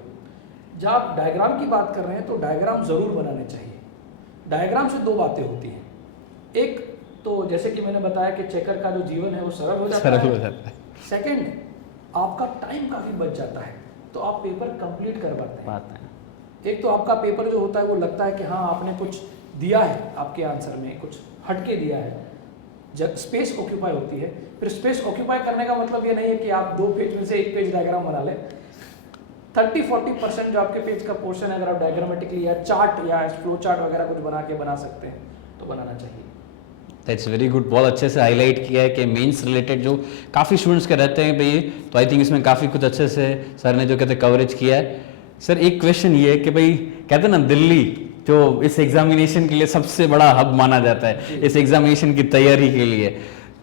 जब आप डायग्राम की बात कर रहे हैं तो डायग्राम ज़रूर बनाने चाहिए। डायग्राम से 2 बातें होती हैं, एक तो जैसे कि मैंने बताया कि चेकर का जो जीवन है वो सरल हो जाता सरल है। हो जाता है। सेकंड, आपका टाइम काफ़ी बच जाता है, तो आप पेपर कंप्लीट कर पाते हैं। बात है। एक तो आपका पेपर जो होता है वो लगता है कि हाँ आपने कुछ दिया है, आपके आंसर में कुछ हटके दिया है, जब स्पेस ऑक्यूपाई होती है। फिर स्पेस ऑक्यूपाई करने का मतलब ये नहीं है कि आप 2 पेज में से 1 पेज डायग्राम बना लें। 30-40% जो आपके पेज का पोर्शन है, अगर आप डायग्रामेटिकली या चार्ट या फ्लो चार्ट वगैरह कुछ बना के बना सकते हैं तो बनाना चाहिए। दैट्स वेरी गुड, बहुत अच्छे से हाईलाइट किया है कि मेंस रिलेटेड जो काफ़ी स्टूडेंट्स के रहते हैं भाई, तो आई थिंक इसमें काफ़ी कुछ अच्छे से सर ने जो कहते हैं कवरेज किया है। सर एक क्वेश्चन ये है कि भाई कहते हैं ना दिल्ली जो इस एग्जामिनेशन के लिए सबसे बड़ा हब माना जाता है इस एग्जामिनेशन की तैयारी के लिए,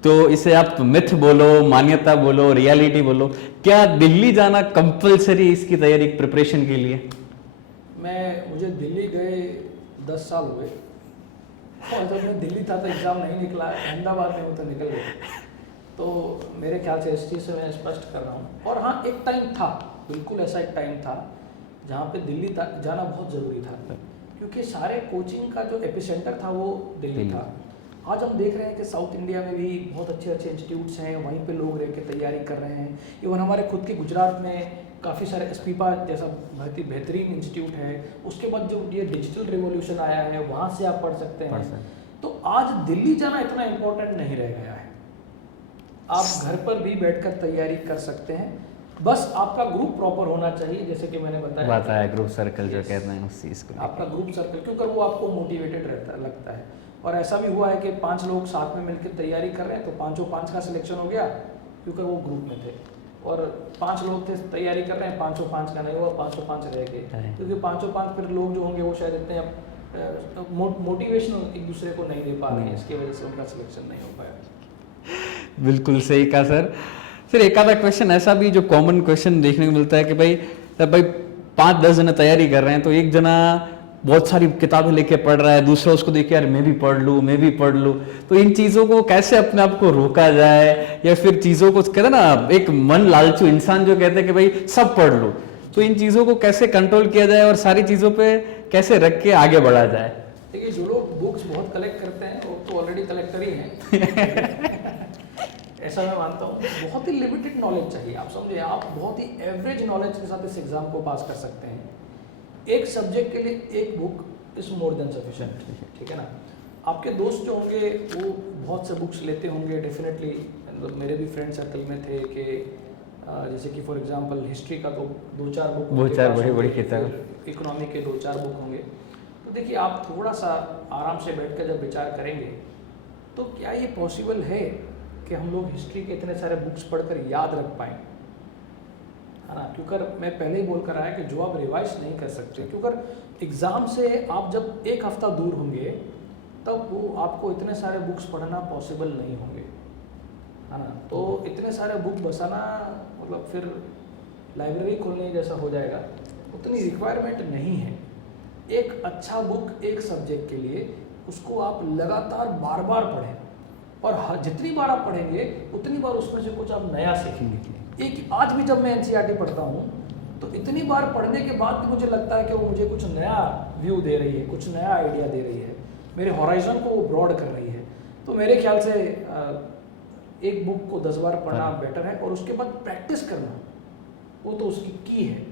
तो इसे आप मिथ बोलो, मान्यता बोलो, रियलिटी बोलो, क्या दिल्ली जाना कंपलसरी इसकी तैयारी प्रिपरेशन के लिए? मुझे दिल्ली गए 10 साल हुए, और जब मैं दिल्ली था तो एग्ज़ाम नहीं निकला, अहमदाबाद में वो तो निकल गया। तो मेरे ख्याल से इस चीज़ से मैं स्पष्ट कर रहा हूँ। और हाँ, एक टाइम था, बिल्कुल ऐसा एक टाइम था जहाँ पे दिल्ली जाना बहुत ज़रूरी था, क्योंकि सारे कोचिंग का जो एपिसेंटर था वो दिल्ली था। आज हम देख रहे हैं कि साउथ इंडिया में भी बहुत अच्छे अच्छे इंस्टीट्यूट्स हैं, वहीं पे लोग रह के तैयारी कर रहे हैं। इवन हमारे खुद के गुजरात में काफ़ी सारे एसपीपा जैसा बहुत ही बेहतरीन इंस्टीट्यूट है। उसके बाद जो ये डिजिटल रिवॉल्यूशन आया है वहाँ से आप पढ़ सकते हैं। तो आज दिल्ली जाना इतना इम्पोर्टेंट नहीं रह गया है, आप घर पर भी बैठकर तैयारी कर सकते हैं, बस आपका ग्रुप प्रॉपर होना चाहिए। जैसे कि मैंने बताया ग्रुप सर्कल जो कहते हैं उस चीज़ को, आपका ग्रुप सर्कल, क्योंकि वो आपको मोटिवेटेड लगता है। और ऐसा भी हुआ है कि 5 लोग साथ में मिलकर तैयारी कर रहे हैं तो 5 का सिलेक्शन हो गया, क्योंकि वो ग्रुप में थे। और 5 लोग थे तैयारी कर रहे हैं, 5 का नहीं हुआ, 5 रह गए, क्योंकि 5 फिर लोग जो होंगे वो शायद इतने मोटिवेशनल एक दूसरे को नहीं दे पा रहे हैं, इसकी वजह से उनका सिलेक्शन नहीं हो पाया। बिल्कुल सही कहा सर। फिर एक आधा क्वेश्चन ऐसा भी जो कॉमन क्वेश्चन देखने को मिलता है कि भाई 5-10 जना तैयारी कर रहे हैं, तो एक जना बहुत सारी किताबें लेके पढ़ रहा है, दूसरा उसको देख के यार मैं भी पढ़ लूँ, तो इन चीज़ों को कैसे अपने आप को रोका जाए, या फिर चीज़ों को कहते हैं ना एक मन लालचू इंसान जो कहते हैं कि भाई सब पढ़ लो, तो इन चीज़ों को कैसे कंट्रोल किया जाए और सारी चीज़ों पे कैसे रख के आगे बढ़ा जाए? देखिए, जो लोग बुक्स बहुत कलेक्ट करते हैं वो तो ऑलरेडी कलेक्टर ही हैं। ऐसा मैं मानता हूँ। बहुत ही लिमिटेड नॉलेज चाहिए, आप समझे, आप बहुत ही एवरेज नॉलेज के साथ इस एग्ज़ाम को पास कर सकते हैं। एक सब्जेक्ट के लिए एक book is more than sufficient, ठीक है ना। आपके दोस्त जो होंगे वो बहुत से बुक्स लेते होंगे डेफिनेटली। मतलब मेरे भी फ्रेंड सर्कल में थे कि जैसे कि फॉर एग्जांपल हिस्ट्री का तो 2-4 बुक, 2-4 बड़ी किताब, इकोनॉमी के 2-4 बुक होंगे। तो देखिए, आप थोड़ा सा आराम से बैठ कर जब विचार करेंगे तो क्या ये पॉसिबल है कि हम लोग हिस्ट्री के इतने सारे बुक्स पढ़कर याद रख पाएँ, है ना। क्योंकि मैं पहले ही बोल कर आया कि जो आप रिवाइज नहीं कर सकते, क्योंकि एग्ज़ाम से आप जब 1 हफ्ता दूर होंगे तब वो आपको इतने सारे बुक्स पढ़ना पॉसिबल नहीं होंगे, है ना। तो इतने सारे बुक बसाना मतलब फिर लाइब्रेरी खोलने जैसा हो जाएगा, उतनी रिक्वायरमेंट नहीं है। एक अच्छा बुक एक सब्जेक्ट के लिए उसको आप लगातार बार बार पढ़ें, और जितनी बार आप पढ़ेंगे उतनी बार उसमें से कुछ आप नया सीखेंगे। एक आज भी जब मैं एनसीईआरटी पढ़ता हूँ तो इतनी बार पढ़ने के बाद भी मुझे लगता है कि वो मुझे कुछ नया व्यू दे रही है, कुछ नया आइडिया दे रही है, मेरे हॉराइजन को वो ब्रॉड कर रही है। तो मेरे ख्याल से एक बुक को 10 बार पढ़ना बेटर है, और उसके बाद प्रैक्टिस करना वो तो उसकी की है।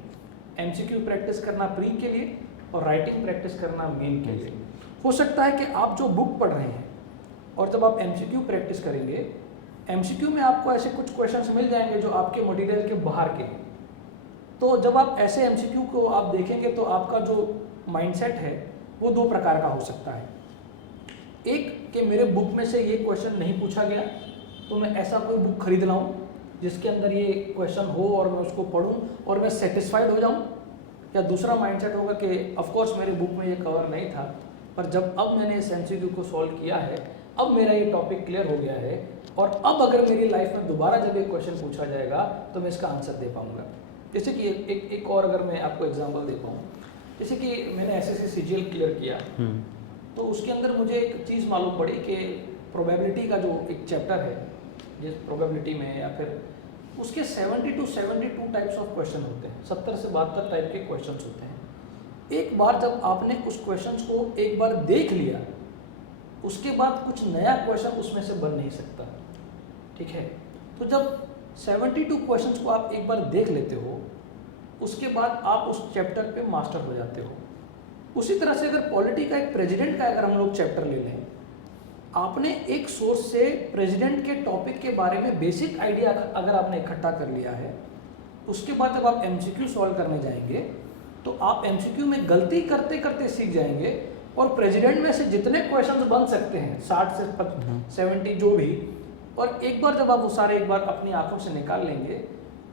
एमसीक्यू प्रैक्टिस करना प्री के लिए और राइटिंग प्रैक्टिस करना मेन के लिए। हो सकता है कि आप जो बुक पढ़ रहे हैं और जब आप एमसीक्यू प्रैक्टिस करेंगे, एमसीक्यू में आपको ऐसे कुछ क्वेश्चंस मिल जाएंगे जो आपके मटेरियल के बाहर के हैं। तो जब आप ऐसे एमसीक्यू को आप देखेंगे तो आपका जो माइंडसेट है वो 2 प्रकार का हो सकता है। एक कि मेरे बुक में से ये क्वेश्चन नहीं पूछा गया तो मैं ऐसा कोई बुक खरीद लाऊं जिसके अंदर ये क्वेश्चन हो और मैं उसको पढूं और मैं सेटिस्फाइड हो जाऊं। या दूसरा माइंडसेट होगा कि ऑफ कोर्स मेरी बुक में ये कवर नहीं था, पर जब अब मैंने इस एमसीक्यू को सॉल्व किया है, अब मेरा ये टॉपिक क्लियर हो गया है, और अब अगर मेरी लाइफ में दोबारा जब एक क्वेश्चन पूछा जाएगा तो मैं इसका आंसर दे पाऊंगा। जैसे कि एक और अगर मैं आपको एग्जांपल दे पाऊँ, जैसे कि मैंने एसएससी सीजीएल क्लियर किया, तो उसके अंदर मुझे एक चीज़ मालूम पड़ी कि प्रोबेबिलिटी का जो एक चैप्टर है, जिस प्रोबेबिलिटी में या फिर उसके 70 to 72 टाइप्स ऑफ क्वेश्चन होते हैं, 70 से 72 टाइप के क्वेश्चन होते हैं। एक बार जब आपने उस क्वेश्चन को एक बार देख लिया उसके बाद कुछ नया क्वेश्चन उसमें से बन नहीं सकता, ठीक है। तो जब 72 क्वेश्चंस को आप एक बार देख लेते हो, उसके बाद आप उस चैप्टर पे मास्टर हो जाते हो। उसी तरह से अगर पॉलिटी का एक प्रेसिडेंट का अगर हम लोग चैप्टर ले लें, आपने एक सोर्स से प्रेसिडेंट के टॉपिक के बारे में बेसिक आइडिया अगर आपने इकट्ठा कर लिया है, उसके बाद जब आप एमसीक्यू सॉल्व करने जाएंगे तो आप एमसीक्यू में गलती करते करते सीख जाएंगे, और प्रेसिडेंट में से जितने क्वेश्चंस बन सकते हैं 60 से 70 जो भी, और एक बार जब आप वो सारे एक बार अपनी आंखों से निकाल लेंगे,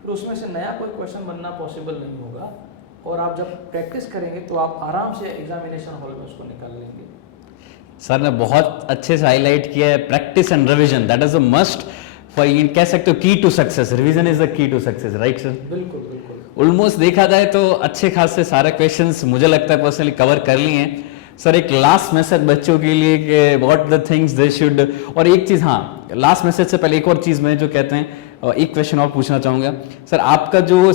फिर उसमें से नया कोई क्वेश्चन बनना पॉसिबल नहीं होगा। और आप जब प्रैक्टिस करेंगे तो आप आराम से एग्जामिनेशन हॉल में उसको निकाल लेंगे। सर ने बहुत अच्छे से हाईलाइट किया है, practice and revision that is a must for, कह सकते हो की to success, revision is the key to success, right sir? बिल्कुल बिल्कुल। ऑलमोस्ट देखा जाए तो अच्छे खासे सारे क्वेश्चंस मुझे लगता है पर्सनली कवर कर लिए हैं। सर एक लास्ट मैसेज बच्चों के लिए कि what the things they should, और एक चीज़, हाँ लास्ट मैसेज से पहले एक और चीज़ में जो कहते हैं, एक क्वेश्चन और पूछना चाहूँगा सर। आपका जो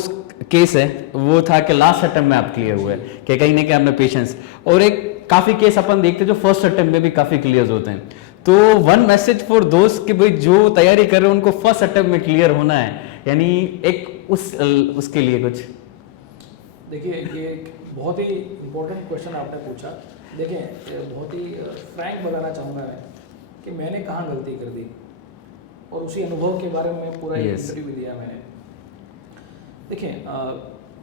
केस है वो था कि लास्ट अटेम्प्ट में आप क्लियर हुए, कि कहीं ना कहीं आपने पेशेंस, और एक काफ़ी केस अपन देखते हैं जो फर्स्ट अटेम्प्ट में भी काफ़ी क्लियर होते हैं। तो वन मैसेज फॉर दोस्त कि भाई जो तैयारी कर रहे हैं उनको फर्स्ट अटेम्प्ट में क्लियर होना है, यानी एक उसके लिए कुछ। देखिए ये एक बहुत ही इम्पोर्टेंट क्वेश्चन आपने पूछा। देखिए बहुत ही फ्रैंक बताना चाहूँगा मैं कि मैंने कहाँ गलती कर दी, और उसी अनुभव के बारे में पूरा एक इंटरव्यू भी दिया मैंने। देखिए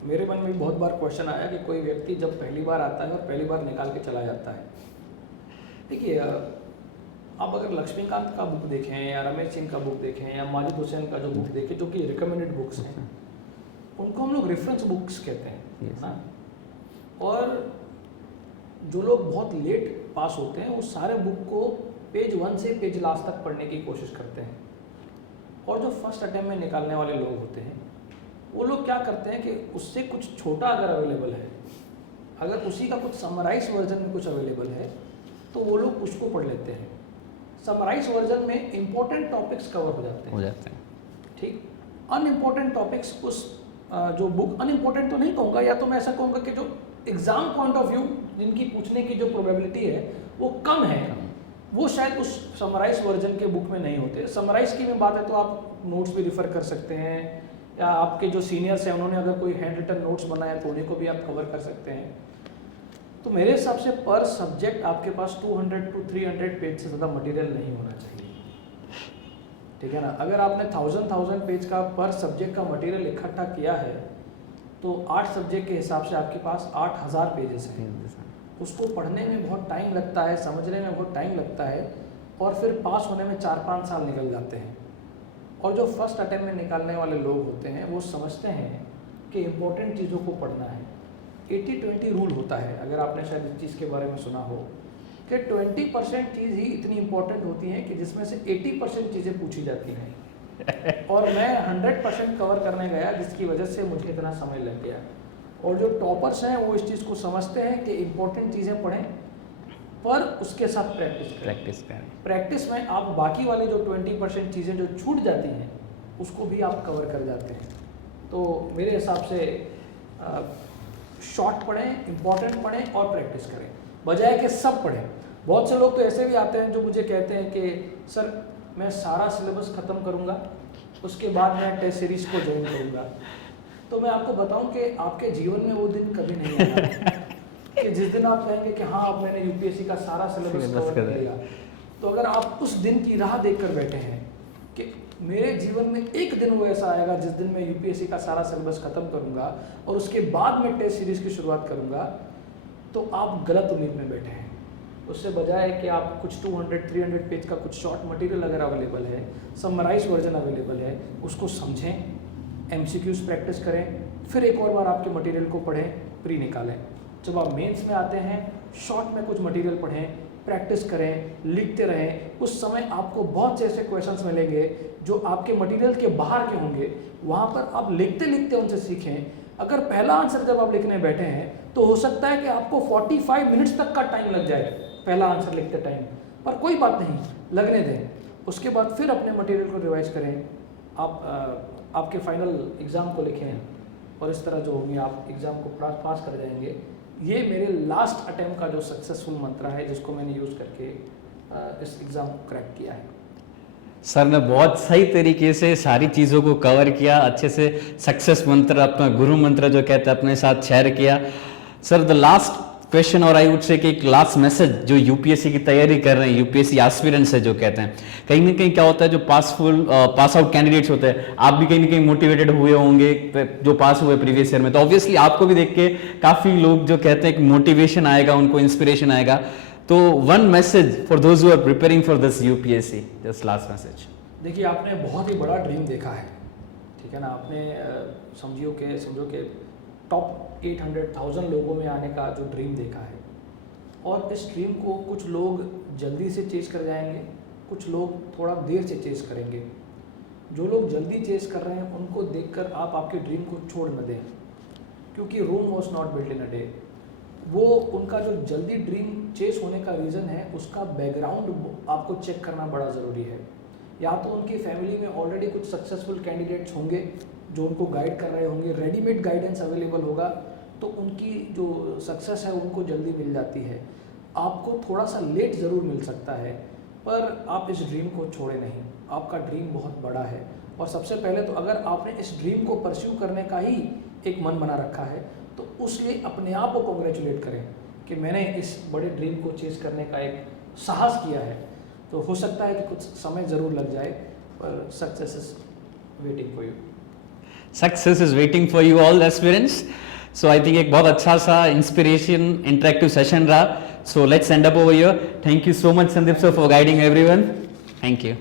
मेरे मन में बहुत बार क्वेश्चन आया कि कोई व्यक्ति जब पहली बार आता है और पहली बार निकाल के चला जाता है। देखिए आप अगर लक्ष्मीकांत का बुक देखें या रमेश सिंह का बुक देखें या माजिद हुसैन का जो बुक देखें, जो कि रिकमेंडेड बुक्स हैं, उनको हम लोग रेफरेंस बुक्स कहते हैं ना। और जो लोग बहुत लेट पास होते हैं वो सारे बुक को पेज 1 से पेज लास्ट तक पढ़ने की कोशिश करते हैं। और जो फर्स्ट अटेम्प्ट में निकालने वाले लोग होते हैं वो लोग क्या करते हैं कि उससे कुछ छोटा अगर अवेलेबल है, अगर उसी का कुछ समराइज वर्जन में कुछ अवेलेबल है तो वो लोग उसको पढ़ लेते हैं। समराइज वर्जन में इंपॉर्टेंट टॉपिक्स कवर हो जाते हैं, ठीक। अनइम्पॉर्टेंट टॉपिक्स उस जो बुक, अनइम्पॉर्टेंट तो नहीं कहूँगा, या तो मैं ऐसा कहूँगा कि जो एग्जाम पॉइंट ऑफ व्यू जिनकी पूछने की जो प्रोबेबिलिटी है वो कम है, वो शायद उस समराइज वर्जन के बुक में नहीं होते। समराइज की में बात है तो आप नोट्स भी रिफ़र कर सकते हैं, या आपके जो सीनियर्स हैं उन्होंने अगर कोई हैंड रिटन नोट्स बनाया तो उन्हीं को भी आप कवर कर सकते हैं। तो मेरे हिसाब से पर सब्जेक्ट आपके पास 200 to 300 पेज से ज़्यादा मटेरियल नहीं होना चाहिए, ठीक है ना। अगर आपने 1000 पेज का पर सब्जेक्ट का मटेरियल इकट्ठा किया है तो 8 सब्जेक्ट के हिसाब से आपके पास 8000 पेजेस हैं। उसको पढ़ने में बहुत टाइम लगता है, समझने में बहुत टाइम लगता है, और फिर पास होने में 4-5 साल निकल जाते हैं। और जो फर्स्ट अटेम्प्ट में निकालने वाले लोग होते हैं वो समझते हैं कि इम्पोर्टेंट चीज़ों को पढ़ना है। 80-20 रूल होता है, अगर आपने शायद इस चीज़ के बारे में सुना हो कि 20% चीज़ ही इतनी इम्पोर्टेंट होती है कि जिसमें से 80% चीज़ें पूछी जाती हैं। और मैं 100% कवर करने गया, जिसकी वजह से मुझे इतना समय लग गया। और जो टॉपर्स हैं वो इस चीज़ को समझते हैं कि इम्पोर्टेंट चीज़ें पढ़ें, पर उसके साथ प्रैक्टिस करें। प्रैक्टिस में आप बाकी वाले जो 20% चीज़ें जो छूट जाती हैं उसको भी आप कवर कर जाते हैं। तो मेरे हिसाब से शॉर्ट पढ़ें, इम्पॉर्टेंट पढ़ें और प्रैक्टिस करें, बजाय कि सब पढ़ें। बहुत से लोग तो ऐसे भी आते हैं जो मुझे कहते हैं कि सर मैं सारा सिलेबस ख़त्म करूँगा, उसके बाद मैं टेस्ट सीरीज़ को ज्वाइन करूँगा। तो मैं आपको बताऊँ कि आपके जीवन में वो दिन कभी नहीं आएगा कि जिस दिन आप कहेंगे कि हाँ अब मैंने यूपीएससी का सारा सिलेबस कवर कर लिया। तो अगर आप उस दिन की राह देखकर बैठे हैं कि मेरे जीवन में एक दिन वो ऐसा आएगा जिस दिन मैं यूपीएससी का सारा सिलेबस ख़त्म करूँगा और उसके बाद मैं टेस्ट सीरीज़ की शुरुआत करूँगा, तो आप गलत उम्मीद में बैठे हैं। उससे बजाय कि आप कुछ 200-300 पेज का कुछ शॉर्ट मटेरियल अगर अवेलेबल है, समराइज वर्जन अवेलेबल है, उसको समझें, एमसीक्यूज़ प्रैक्टिस करें, फिर एक और बार आपके मटेरियल को पढ़ें, प्री निकालें। जब आप मेंस में आते हैं, शॉर्ट में कुछ मटेरियल पढ़ें, प्रैक्टिस करें, लिखते रहें। उस समय आपको बहुत से ऐसे क्वेश्चंस मिलेंगे जो आपके मटेरियल के बाहर के होंगे, वहाँ पर आप लिखते लिखते उनसे सीखें। अगर पहला आंसर जब आप लिखने बैठे हैं तो हो सकता है कि आपको 45 मिनट्स तक का टाइम लग जाए पहला आंसर लिखते टाइम, पर कोई बात नहीं, लगने दें। उसके बाद फिर अपने मटेरियल को रिवाइज करें, आप आपके फाइनल एग्ज़ाम को लिखें, और इस तरह जो होंगे आप एग्ज़ाम को पास कर जाएंगे। ये मेरे लास्ट अटेम्प्ट का जो सक्सेसफुल मंत्र है जिसको मैंने यूज़ करके इस एग्ज़ाम को क्रैक किया है। सर ने बहुत सही तरीके से सारी चीज़ों को कवर किया, अच्छे से सक्सेस मंत्र, अपना गुरु मंत्र जो कहते हैं अपने साथ शेयर किया। सर द लास्ट क्वेश्चन, और आई वुड से कि एक लास्ट मैसेज जो यूपीएससी की तैयारी कर रहे हैं, यूपीएससी एस्पिरेंट्स है जो कहते हैं, कहीं ना कहीं क्या होता है जो पास आउट कैंडिडेट्स होते हैं, आप भी कहीं ना कहीं मोटिवेटेड हुए होंगे जो पास हुए प्रीवियस ईयर में, तो ऑब्वियसली आपको भी देख के काफ़ी लोग जो कहते हैं कि मोटिवेशन आएगा, उनको इंस्पिरेशन आएगा। तो one message for those who are preparing for this UPSC, just last message. देखिए, आपने बहुत ही बड़ा ड्रीम देखा है, ठीक है ना। आपने समझो कि टॉप 800,000 लोगों में आने का जो ड्रीम देखा है, और इस ड्रीम को कुछ लोग जल्दी से चेस कर जाएंगे, कुछ लोग थोड़ा देर से चेस करेंगे। जो लोग जल्दी चेस कर रहे हैं उनको देखकर आप आपके ड्रीम को छोड़ न दें, क्योंकि Rome was not built in a day. वो उनका जो जल्दी ड्रीम चेस होने का रीज़न है, उसका बैकग्राउंड आपको चेक करना बड़ा ज़रूरी है। या तो उनकी फैमिली में ऑलरेडी कुछ सक्सेसफुल कैंडिडेट्स होंगे जो उनको गाइड कर रहे होंगे, रेडीमेड गाइडेंस अवेलेबल होगा, तो उनकी जो सक्सेस है उनको जल्दी मिल जाती है। आपको थोड़ा सा लेट ज़रूर मिल सकता है, पर आप इस ड्रीम को छोड़े नहीं। आपका ड्रीम बहुत बड़ा है, और सबसे पहले तो अगर आपने इस ड्रीम को परस्यू करने का ही एक मन बना रखा है, तो उसलिए अपने आप को कॉन्ग्रेचुलेट करें कि मैंने इस बड़े ड्रीम को चेस करने का एक साहस किया है। तो हो सकता है कि कुछ समय ज़रूर लग जाए, पर success is waiting for you. Success is waiting for you all aspirants. So I think एक बहुत अच्छा सा इंस्पिरेशन इंटरेक्टिव सेशन रहा। So let's end up over here. Thank you so much Sandeep sir for guiding everyone. Thank you.